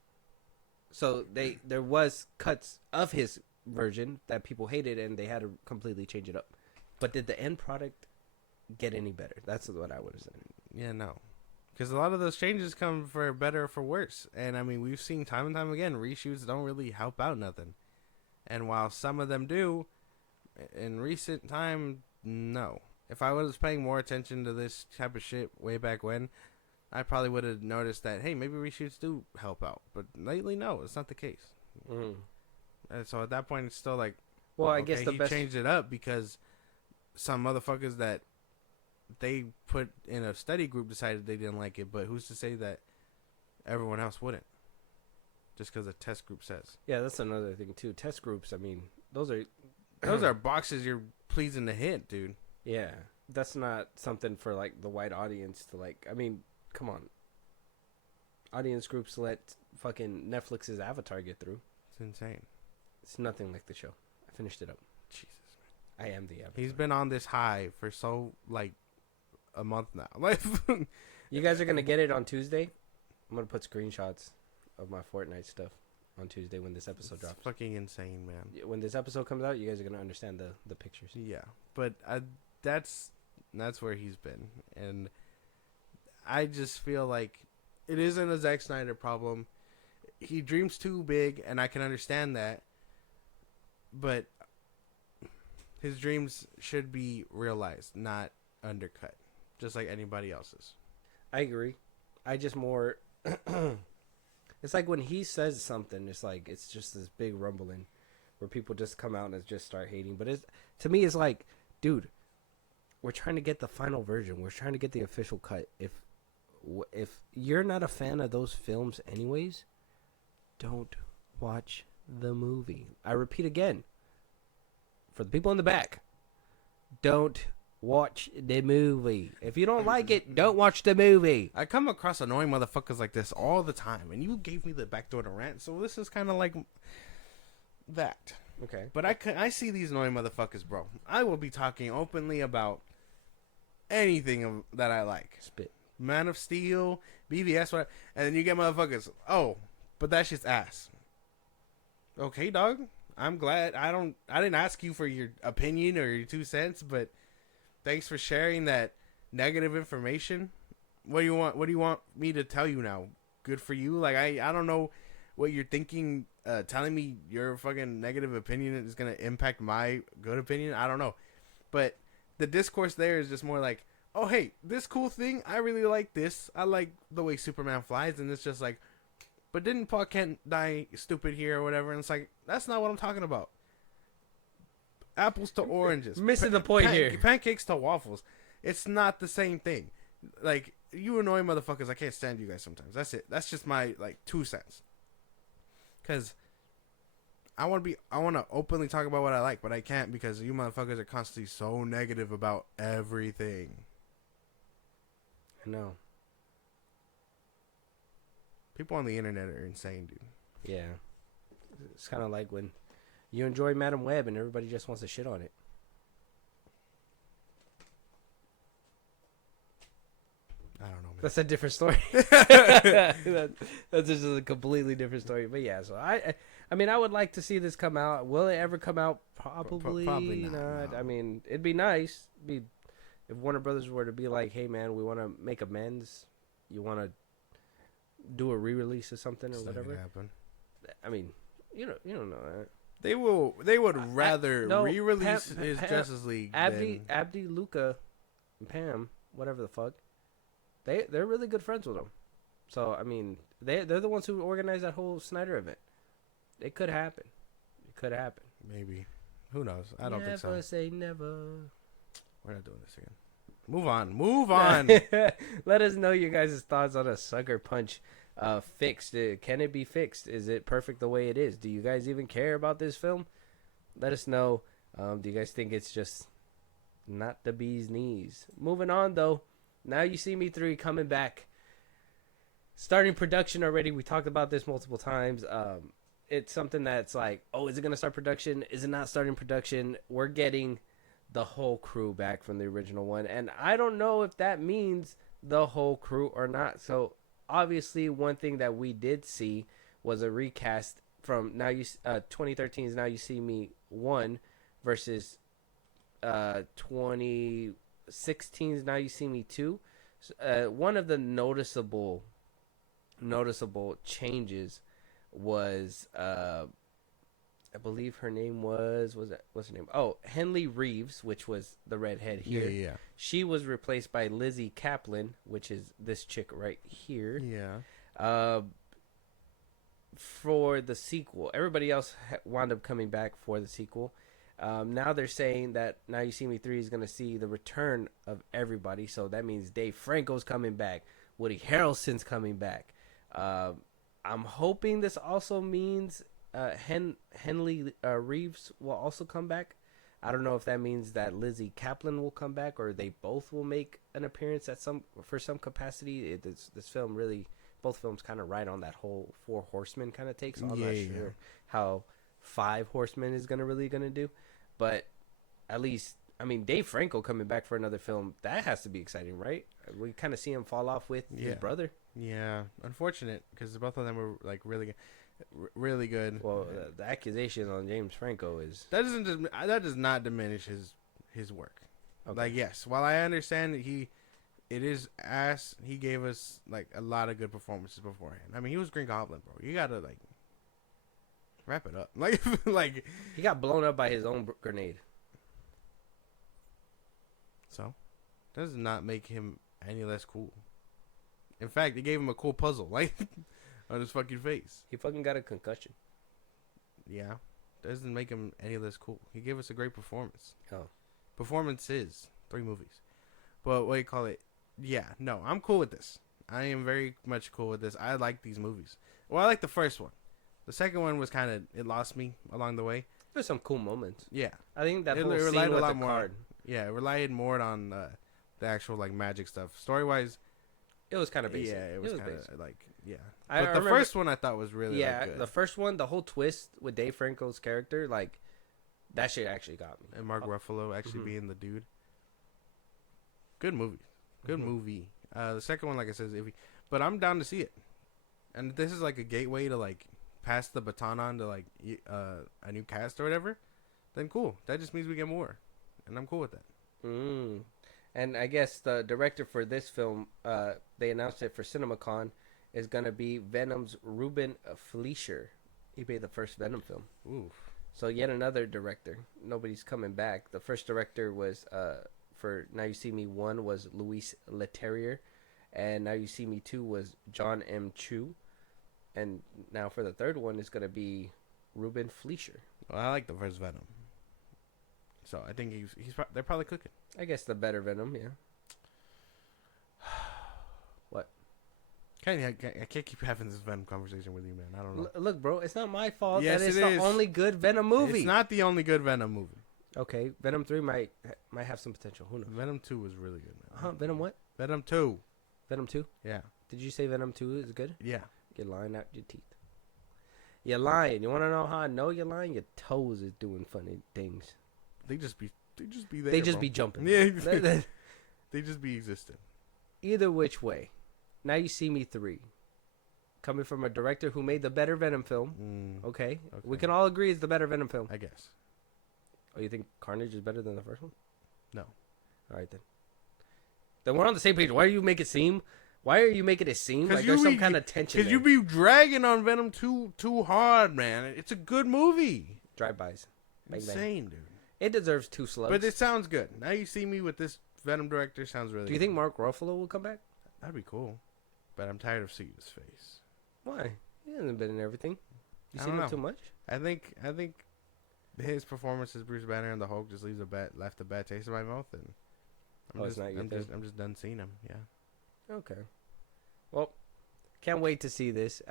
So there was cuts of his version that people hated and they had to completely change it up. But did the end product get any better? That's what I would have said. Yeah, no. Because a lot of those changes come for better or for worse. And, we've seen time and time again, reshoots don't really help out nothing. And while some of them do, in recent time, no. If I was paying more attention to this type of shit way back when, I probably would have noticed that, hey, maybe reshoots do help out. But lately, no, it's not the case. And so at that point, it's still like, well, I guess he changed it up because some motherfuckers that they put in a study group decided they didn't like it, but who's to say that everyone else wouldn't? Just because a test group says. Yeah, that's another thing too. Test groups, those are boxes you're pleasing to hit, dude. Yeah, that's not something for like the white audience to like. Come on. Audience groups let fucking Netflix's Avatar get through. It's insane. It's nothing like the show. I finished it up. Jesus. I am the Avatar. He's been on this high for a month now. Like, you guys are gonna get it on Tuesday. I'm gonna put screenshots of my Fortnite stuff on Tuesday when this episode drops. Fucking insane, man. When this episode comes out, you guys are gonna understand the pictures. Yeah, but that's where he's been, and I just feel like it isn't a Zack Snyder problem. He dreams too big, and I can understand that, but his dreams should be realized, not undercut, just like anybody else's. I agree. I just more... It's like when he says something, it's just this big rumbling where people just come out and just start hating. But to me, it's like, dude, we're trying to get the final version. We're trying to get the official cut. If you're not a fan of those films anyways, don't watch the movie. I repeat again, for the people in the back, don't watch the movie. If you don't like it, don't watch the movie. I come across annoying motherfuckers like this all the time, and you gave me the back door to rant, so this is kind of like that. Okay. But I see these annoying motherfuckers, bro. I will be talking openly about anything that I like. Spit. Man of Steel, BVS, what? And then you get motherfuckers. Oh, but that shit's ass. Okay, dog. I'm glad. I didn't ask you for your opinion or your 2 cents, but thanks for sharing that negative information. What do you want? What do you want me to tell you now? Good for you. Like I don't know what you're thinking. Telling me your fucking negative opinion is gonna impact my good opinion. I don't know, but the discourse there is just more like, oh hey, this cool thing. I really like this. I like the way Superman flies, and it's just like, but didn't Paul Kent die stupid here or whatever? And it's like, that's not what I'm talking about. Apples to oranges. Missing the point here. Pancakes to waffles. It's not the same thing. Like, you annoying motherfuckers, I can't stand you guys sometimes. That's it. That's just my, 2 cents. Because I want to openly talk about what I like, but I can't because you motherfuckers are constantly so negative about everything. I know. People on the internet are insane, dude. Yeah. It's kind of like when you enjoy Madam Web and everybody just wants to shit on it. I don't know, man. That's a different story. That's just a completely different story. But yeah, so I mean, I would like to see this come out. Will it ever come out? Probably not. No. I mean, it'd be nice. If Warner Brothers were to be like, hey, man, we want to make amends. You want to do a re-release or something or whatever. Happen. I mean, you don't know that. They would rather re-release his Justice League. Abdi, Luca, and Pam, whatever the fuck. They're really good friends with him. So I mean, they're the ones who organized that whole Snyder event. It could happen. It could happen. Maybe. Who knows? I don't think so. Never say never. We're not doing this again. Move on. Let us know your guys' thoughts on a Sucker Punch fixed. Can it be fixed? Is it perfect the way it is? Do you guys even care about this film? Let us know. Do you guys think it's just not the bee's knees? Moving on, though. Now You See Me 3 coming back. Starting production already. We talked about this multiple times. It's something that's like, oh, is it going to start production? Is it not starting production? We're getting the whole crew back from the original one. And I don't know if that means the whole crew or not. So, obviously, one thing that we did see was a recast from 2013's Now You See Me 1 versus 2016's Now You See Me 2. One of the noticeable changes was I believe her name what's her name? Oh, Henley Reeves, which was the redhead here. Yeah. She was replaced by Lizzie Kaplan, which is this chick right here. Yeah. For the sequel, everybody else wound up coming back for the sequel. Now they're saying that Now You See Me 3 is going to see the return of everybody. So that means Dave Franco's coming back. Woody Harrelson's coming back. I'm hoping this also means Henley Reeves will also come back. I don't know if that means that Lizzie Kaplan will come back or they both will make an appearance for some capacity. This film really, both films kind of ride on that whole Four Horsemen kind of take. So I'm not sure how Five Horsemen is really gonna do, but at least, I mean, Dave Franco coming back for another film, that has to be exciting, right? We kind of see him fall off with his brother. Yeah, unfortunate because both of them were like really good. Well, the accusation on James Franco is that does not diminish his work. Okay. Like, yes, while I understand that it is ass, he gave us like a lot of good performances beforehand. I mean, he was Green Goblin, bro. You gotta like wrap it up. Like he got blown up by his own grenade. So, does not make him any less cool. In fact, it gave him a cool puzzle, like on his fucking face. He fucking got a concussion. Yeah, doesn't make him any less cool. He gave us a great performance. Oh, performances, 3 movies. But what do you call it? Yeah, no, I'm cool with this. I am very much cool with this. I like these movies. Well, I like the first one. The second one was kind of, it lost me along the way. There's some cool moments. Yeah, I think that whole scene with the card. Yeah, it relied more on the actual like magic stuff. Story wise, it was kind of basic. Yeah, it was kind of like But the first one I thought was really good. The first one, the whole twist with Dave Franco's character, like that shit actually got me. And Mark Ruffalo actually being the dude. Good movie. Good movie. The second one, like I said, is iffy. but I'm down to see it. And if this is like a gateway to like pass the baton on to like a new cast or whatever, then cool. That just means we get more, and I'm cool with that. And I guess the director for this film, they announced it for CinemaCon, is gonna be Venom's Ruben Fleischer. He made the first Venom film. Oof. So yet another director. Nobody's coming back. The first director was for Now You See Me 1 was Luis Leterrier, and Now You See Me 2 was John M. Chu, and now for the third one is gonna be Ruben Fleischer. Well, I like the first Venom, so I think they're probably cooking. I guess the better Venom, yeah. What? I can't keep having this Venom conversation with you, man. I don't know. Look, bro, it's not my fault Yes, that it's it the is. only good Venom movie. It's not the only good Venom movie. Okay, Venom 3 might have some potential. Who knows? Venom 2 was really good, man. Venom what? Venom 2. Venom 2? Yeah. Did you say Venom 2 is good? Yeah. You're lying out your teeth. You're lying. You want to know how I know you're lying? Your toes is doing funny things. They just be there. They just bro. be jumping. Yeah. They just be existing. Either which way, Now You See Me 3, coming from a director who made the better Venom film. Okay, we can all agree it's the better Venom film. I guess. Oh, you think Carnage is better than the first one? No. All right then. Then we're on the same page. Why are you making it seem like there's some kind of tension? Because you be dragging on Venom too hard, man. It's a good movie. Drive-bys. Bang, Insane, dude. It deserves 2 slugs. But it sounds good. Now You See Me with this Venom director sounds really good. Do you think Mark Ruffalo will come back? That'd be cool. But I'm tired of seeing his face. Why? He hasn't been in everything. You I seen don't him too know. much? I think his performance as Bruce Banner and the Hulk just left a bad taste in my mouth, and I'm just done seeing him. Yeah. Okay. Well, can't wait to see this.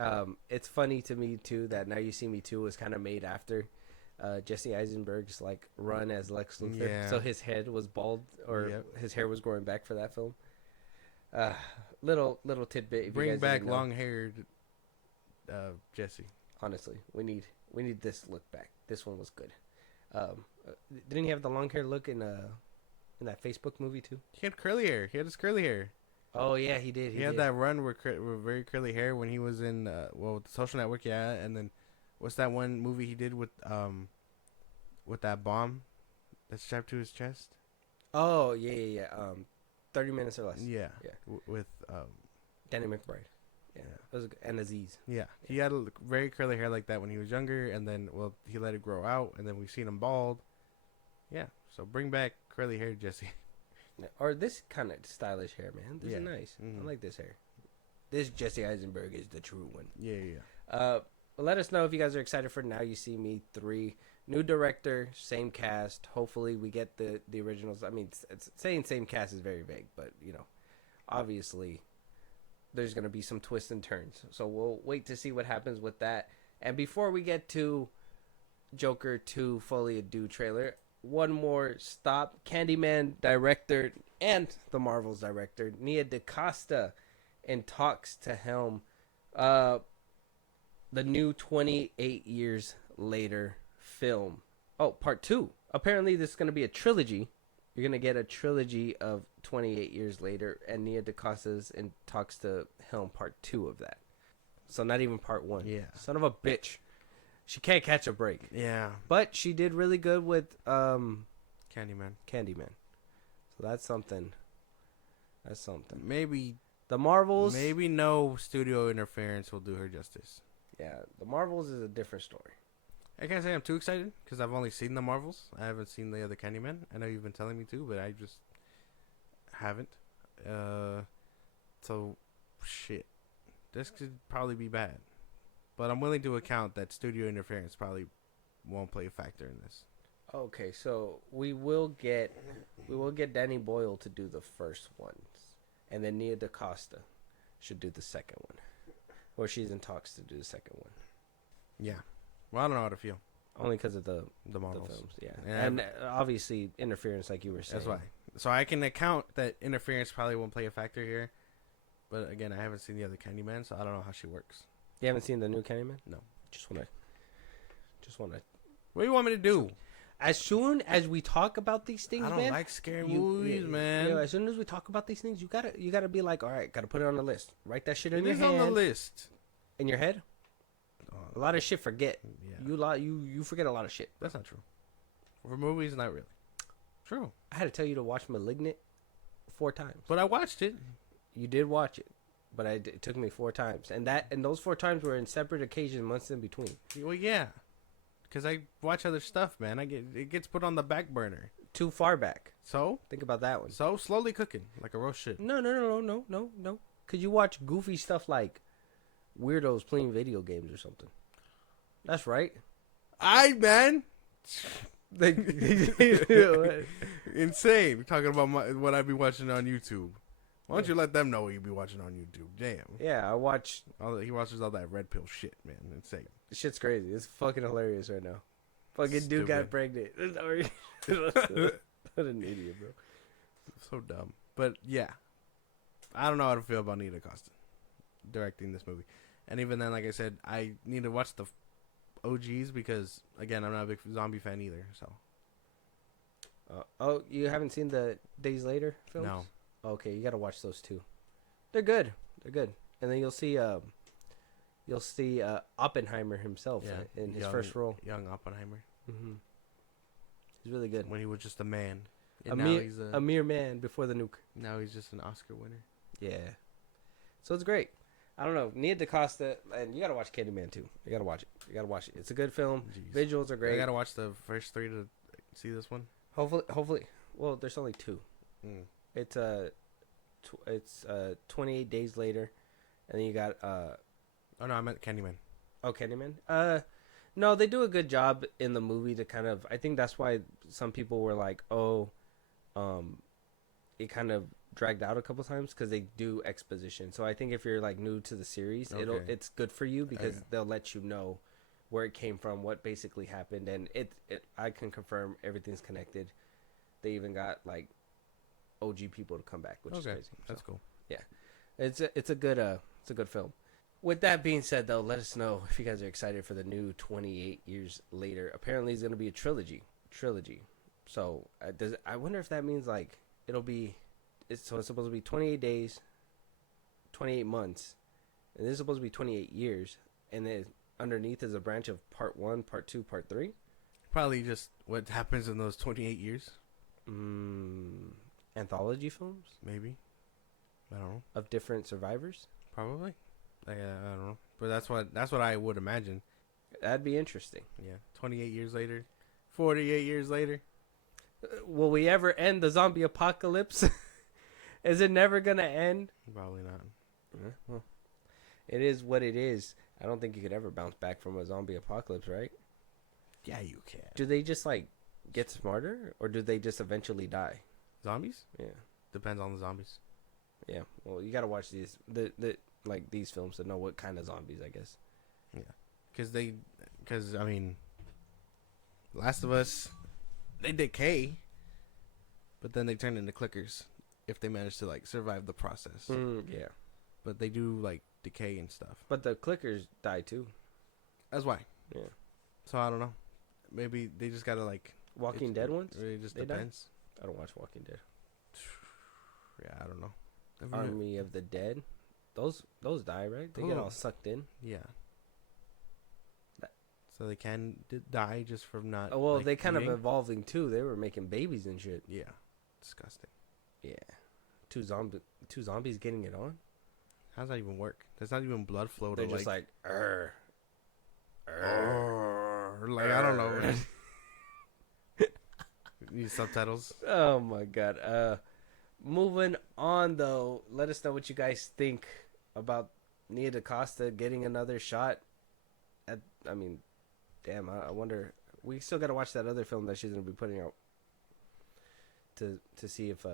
It's funny to me too that Now You See Me 2 was kind of made after Jesse Eisenberg's like run as Lex Luthor. Yeah. So his head was bald, or his hair was growing back for that film. Little tidbit. If Bring you guys back didn't know. long-haired Jesse. Honestly, we need this look back. This one was good. Didn't he have the long hair look in that Facebook movie too? He had curly hair. He had his curly hair. Oh yeah, he did. He had that run with very curly hair when he was in the Social Network, yeah. And then what's that one movie he did with that bomb that's strapped to his chest? Oh yeah. 30 Minutes or Less. Yeah. Yeah. With Danny McBride. Yeah. That was good. And Aziz. Yeah. He had very curly hair like that when he was younger, and then he let it grow out, and then we've seen him bald. Yeah. So bring back curly hair, Jesse. Or this kind of stylish hair, man. This is nice. Mm-hmm. I like this hair. This Jesse Eisenberg is the true one. Yeah. Let us know if you guys are excited for Now You See Me 3. New director, same cast. Hopefully we get the originals. I mean, saying same cast is very vague, but, obviously there's going to be some twists and turns. So we'll wait to see what happens with that. And before we get to Joker 2 Folie à Deux trailer, one more stop. Candyman director and the Marvels director, Nia DaCosta, in talks to helm the new 28 Years Later film. Oh, part 2. Apparently this is going to be a trilogy. You're going to get a trilogy of 28 Years Later, and Nia DaCosta's in talks to helm part 2 of that. So not even part 1. Yeah. Son of a bitch. She can't catch a break. Yeah. But she did really good with Candyman. So that's something. Maybe The Marvels. Maybe no studio interference will do her justice. Yeah, The Marvels is a different story. I can't say I'm too excited because I've only seen the Marvels. I haven't seen the other Candyman. I know you've been telling me to, but I just haven't. So, shit. This could probably be bad. But I'm willing to account that studio interference probably won't play a factor in this. Okay, so we will get Danny Boyle to do the first ones, and then Nia DaCosta should do the second one, or she's in talks to do the second one. Yeah. Well, I don't know how to feel. Only because of the Marvels. films, yeah. Yeah. And obviously interference, like you were saying. That's why. So I can account that interference probably won't play a factor here. But again, I haven't seen the other Candyman, so I don't know how she works. You haven't seen the new Candyman? No. Just wanna. What do you want me to do? as soon as we talk about these things, I don't man, like scary movies, man. You know, as soon as we talk about these things, you gotta be like, all right, gotta put it on the list. Write that shit in It your is hand. on the list. In your head. A lot of shit forget. Yeah. You forget a lot of shit. That's not true. For movies, not really. True. I had to tell you to watch *Malignant* 4 times. But I watched it. You did watch it, but it took me 4 times, and those 4 times were in separate occasions, months in between. Well, yeah. Because I watch other stuff, man. It gets put on the back burner. Too far back. So? Think about that one. So, slowly cooking. Like a roast shit. No. Because you watch goofy stuff like weirdos playing video games or something. That's right. Man. Insane. We're talking about what I be watching on YouTube. Why don't you let them know what you be watching on YouTube? Damn. Yeah, I watch. He watches all that red pill shit, man. Insane. Shit's crazy. It's fucking hilarious right now. Fucking dude Stupid. got pregnant. Sorry. What an idiot, bro. So dumb. But yeah. I don't know how to feel about Nia DaCosta directing this movie. And even then, like I said, I need to watch the OGs because, again, I'm not a big zombie fan either. So. You haven't seen the Days Later films? No. Okay, you gotta watch those too. They're good. And then you'll see Oppenheimer himself in his first role. Young Oppenheimer. Mm-hmm. He's really good. When he was just a man. A And now he's mere man before the nuke. now he's just an Oscar winner. Yeah. So it's great. I don't know. Nia DaCosta, and you gotta watch Candyman too. You gotta watch it. It's a good film. Jeez. Visuals are great. I gotta watch the first 3 to see this one. Hopefully. Well, there's only 2. Mm. It's 28 days later, and then you got Oh no, I meant Candyman. Oh, Candyman. No, they do a good job in the movie to kind of. I think that's why some people were like, it kind of dragged out a couple times because they do exposition. So I think if you're like new to the series, Okay. it's good for you because Okay. they'll let you know where it came from, what basically happened, and I can confirm everything's connected. They even got like OG people to come back, which is crazy. That's So, cool. it's a good film. With that being said, though, let us know if you guys are excited for the new 28 years later. Apparently, it's going to be a trilogy. So I wonder if that means like it's supposed to be 28 days, 28 months, and this is supposed to be 28 years, and then underneath is a branch of part 1, part 2, part 3. Probably just what happens in those 28 years. Anthology films Maybe. I don't know. of different survivors. Probably. I don't know. But that's what I would imagine. That'd be interesting. Yeah. 28 years later. 48 years later. Will we ever end the zombie apocalypse? Is it never gonna end? Probably not. Well, it is what it is. I don't think you could ever bounce back from a zombie apocalypse, right? Yeah, you can. Do they just like get smarter, or do they just eventually die? Zombies? Yeah, Depends on the zombies. yeah. Well, you gotta watch these these films to know what kind of zombies, I guess. Because I mean, Last of Us, they decay, but then they turn into clickers if they manage to like survive the process. Yeah, But they do like decay and stuff. but the clickers die too. That's why. Yeah. So I don't know. Maybe they just gotta like Walking Dead ones. It just They die? depends. I don't watch Walking Dead. Yeah, I don't know. Army of the Dead. Those die, right? They get all sucked in. Yeah. So they can die just from not. Oh, well, like, they kind eating? of evolving too. They were making babies and shit. Yeah. Disgusting. Yeah. Two zombies getting it on. How does that even work? There's not even blood flow. They're to just like, like I don't know. These subtitles. Oh my god. Moving on though, let us know what you guys think about Nia DaCosta getting another shot. I mean, damn. I wonder. We still got to watch that other film that she's gonna be putting out to see if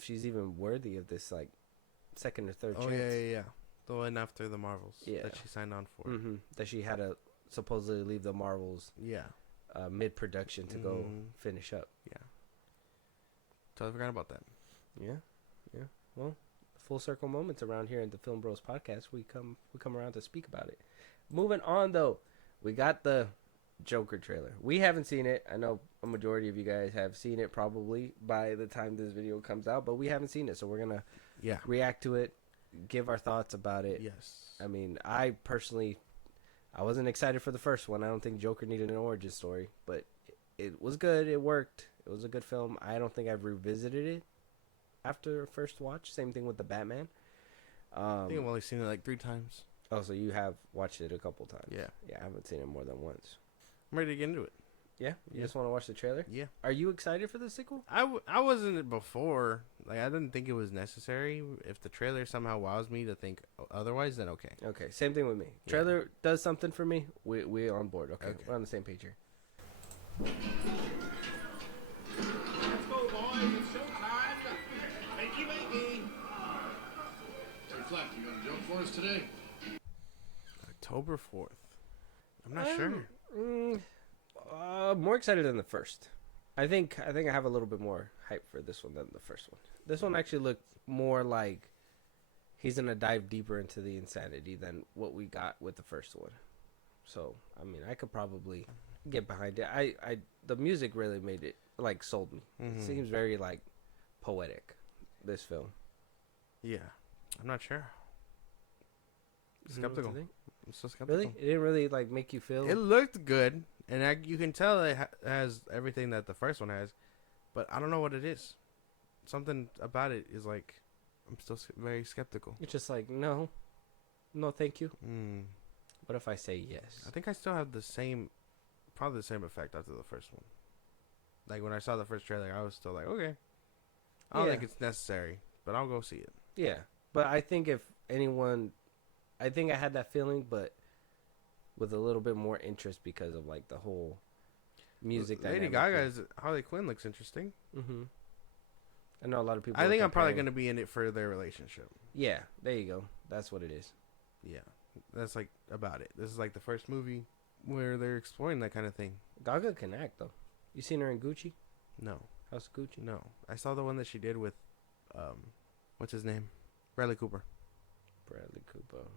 she's even worthy of this like second or third chance. Yeah. The one after the Marvels. Yeah. That she signed on for. Mm-hmm. That she had to supposedly leave the Marvels Yeah. mid-production to go finish up. Yeah. Totally forgot about that. Yeah. Well, full circle moments around here in the Film Bros podcast. We come around to speak about it. Moving on though, we got the Joker trailer. We haven't seen it. I know a majority of you guys have seen it probably by the time this video comes out, but we haven't seen it, so we're gonna react to it, give our thoughts about it. Yes. I mean, I personally, I wasn't excited for the first one. I don't think Joker needed an origin story, but it was good. It worked. It was a good film. I don't think I've revisited it after first watch. Same thing with the Batman. I think I've only seen it like 3 times. Oh, so you have watched it a couple times? Yeah. Yeah, I haven't seen it more than once. I'm ready to get into it. Yeah? You just want to watch the trailer? Yeah. Are you excited for the sequel? I wasn't before. Like, I didn't think it was necessary. If the trailer somehow wows me to think otherwise, then okay. Okay, same thing with me. Yeah. Trailer does something for me. We're on board. Okay, Okay. we're on the same page here. Let's go, boys. It's showtime. Wakey, wakey. Hey, Fleck, you got a joke for us today? October 4th. I'm not sure. More excited than the first. I think I have a little bit more hype for this one than the first one. This one actually looked more like he's gonna dive deeper into the insanity than what we got with the first one. So I mean, I could probably get behind it. The music really made it like sold me. It seems very like poetic. This film. Yeah. I'm not sure. You know what to Skeptical. think? I'm so skeptical. Really? It didn't really like make you feel. It looked good, and you can tell it has everything that the first one has, but I don't know what it is. Something about it is like, I'm still very skeptical. It's just like no, thank you. Mm. What if I say yes? I think I still have probably the same effect after the first one. Like when I saw the first trailer, I was still like, okay, I don't think it's necessary, but I'll go see it. Yeah, but I think if anyone, I think I had that feeling, but with a little bit more interest because of like the whole music. Lady Gaga's Harley Quinn looks interesting. Mm-hmm. I know a lot of people. I think I'm probably going to be in it for their relationship. Yeah, there you go. That's what it is. Yeah, that's like about it. This is like the first movie where they're exploring that kind of thing. Gaga can act though. You seen her in Gucci? No, House of Gucci? no. I saw the one that she did with, what's his name, Bradley Cooper, Bradley Cooper.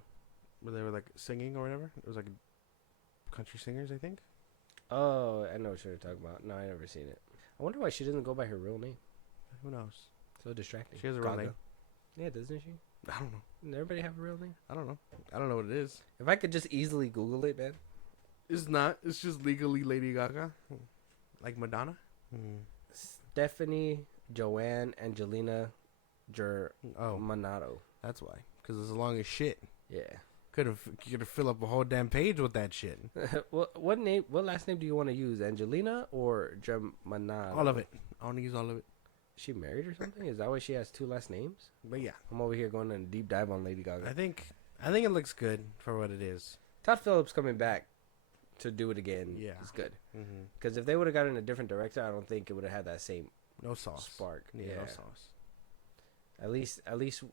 where they were like singing or whatever. It was like country singers, I think. Oh, I know what you're talking about. No, I never seen it. I wonder why she doesn't go by her real name. Who knows? So distracting. She has a real Gaga. name. Yeah, doesn't she? I don't know. Doesn't everybody have a real name? I don't know. I don't know what it is. If I could just easily Google it, man. It's not. It's just legally Lady Gaga, like Madonna. Stephanie Joanne Angelina Germanato. That's why. Because it's long as shit. Yeah. Could have fill up a whole damn page with that shit. What name? What last name do you want to use? Angelina or Germanato? All of it. I want to use all of it. Is she married or something? Is that why she has 2 last names? But yeah, I'm over here going on a deep dive on Lady Gaga. I think it looks good for what it is. Todd Phillips coming back to do it again. Yeah. Is good. Mm-hmm. Because if they would have gotten a different director, I don't think it would have had that same No sauce. spark. Yeah, no sauce. At least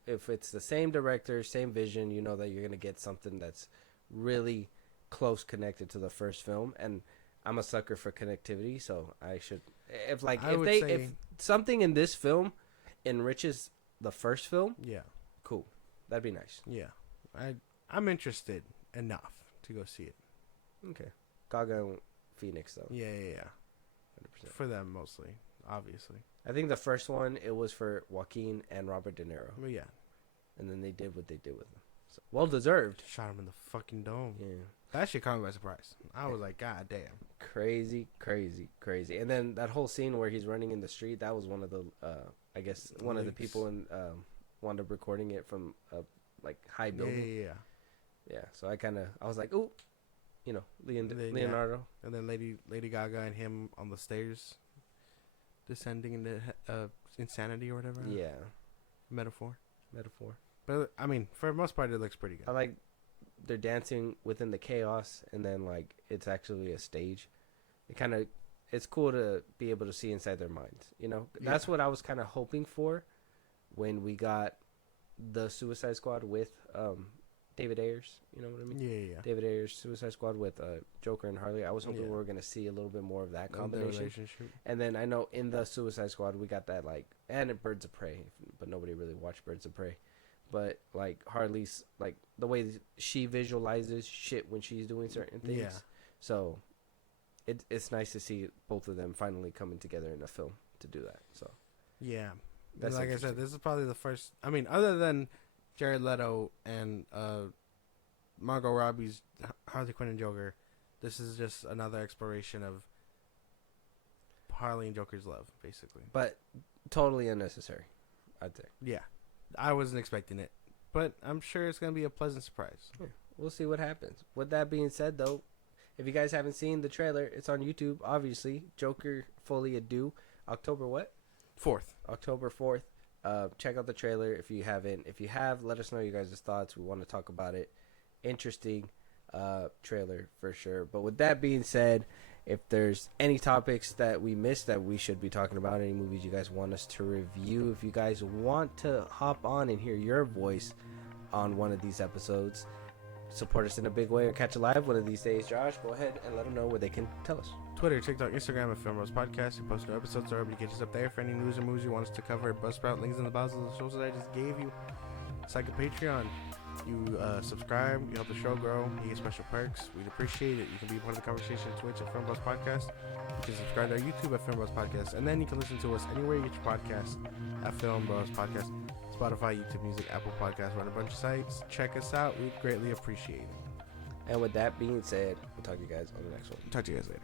if it's the same director, same vision, you know that you're gonna get something that's really close connected to the first film. And I'm a sucker for connectivity, so I should if something in this film enriches the first film, Yeah. cool. That'd be nice. Yeah. I'm interested enough to go see it. Okay. Gaga and Phoenix though. Yeah. 100%. For them mostly, obviously. I think the first one it was for Joaquin and Robert De Niro, But yeah, and then they did what they did with them. So, well deserved. shot him in the fucking dome. Yeah. That shit caught me by surprise. I was like, God damn. Crazy. And then that whole scene where he's running in the street, that was one of the, I guess, one of the people in wound up recording it from a like high building. Yeah. So I was like, ooh, Leonardo. And then Lady Gaga and him on the stairs, descending into insanity or whatever. Yeah. Metaphor. But I mean, for the most part, it looks pretty good. I like they're dancing within the chaos, and then like it's actually a stage. It's cool to be able to see inside their minds. That's what I was kind of hoping for when we got the Suicide Squad with David Ayers. You know what I mean? Yeah. David Ayers Suicide Squad with Joker and Harley. I was hoping we were gonna see a little bit more of that combination. Relationship. And then I know in the Suicide Squad we got that and in Birds of Prey, but nobody really watched Birds of Prey. But like Harley's the way she visualizes shit when she's doing certain things. Yeah. So it's nice to see both of them finally coming together in a film to do that. So Yeah. That's Like I interesting. said, this is probably the first. I mean, other than Jared Leto and Margot Robbie's Harley Quinn and Joker, this is just another exploration of Harley and Joker's love, basically. but totally unnecessary, I'd say. Yeah. I wasn't expecting it, but I'm sure it's going to be a pleasant surprise. We'll see what happens. With that being said, though, if you guys haven't seen the trailer, it's on YouTube, obviously. Joker Fully a Due. October what? 4th. October 4th. Check out the trailer if you haven't. If you have, let us know you guys' thoughts. We want to talk about it. Interesting trailer for sure. But with that being said, if there's any topics that we missed that we should be talking about, any movies you guys want us to review, if you guys want to hop on and hear your voice on one of these episodes, support us in a big way or catch a live one of these days, Josh, go ahead and let them know where they can tell us. Twitter, TikTok, Instagram at FIlmBros Podcast. We post new episodes or catch us up there for any news or movies you want us to cover. Buzzsprout, links in the bottom of the shows that I just gave you. It's like a Patreon. You subscribe, you help the show grow, you get special perks. We'd appreciate it. You can be part of the conversation at Twitch at FIlmBros Podcast. You can subscribe to our YouTube at FIlmBros Podcast. And then you can listen to us anywhere you get your podcast at FIlmBros Podcast. Spotify, YouTube Music, Apple Podcasts, run a bunch of sites. Check us out. We'd greatly appreciate it. And with that being said, we'll talk to you guys on the next one. Talk to you guys later.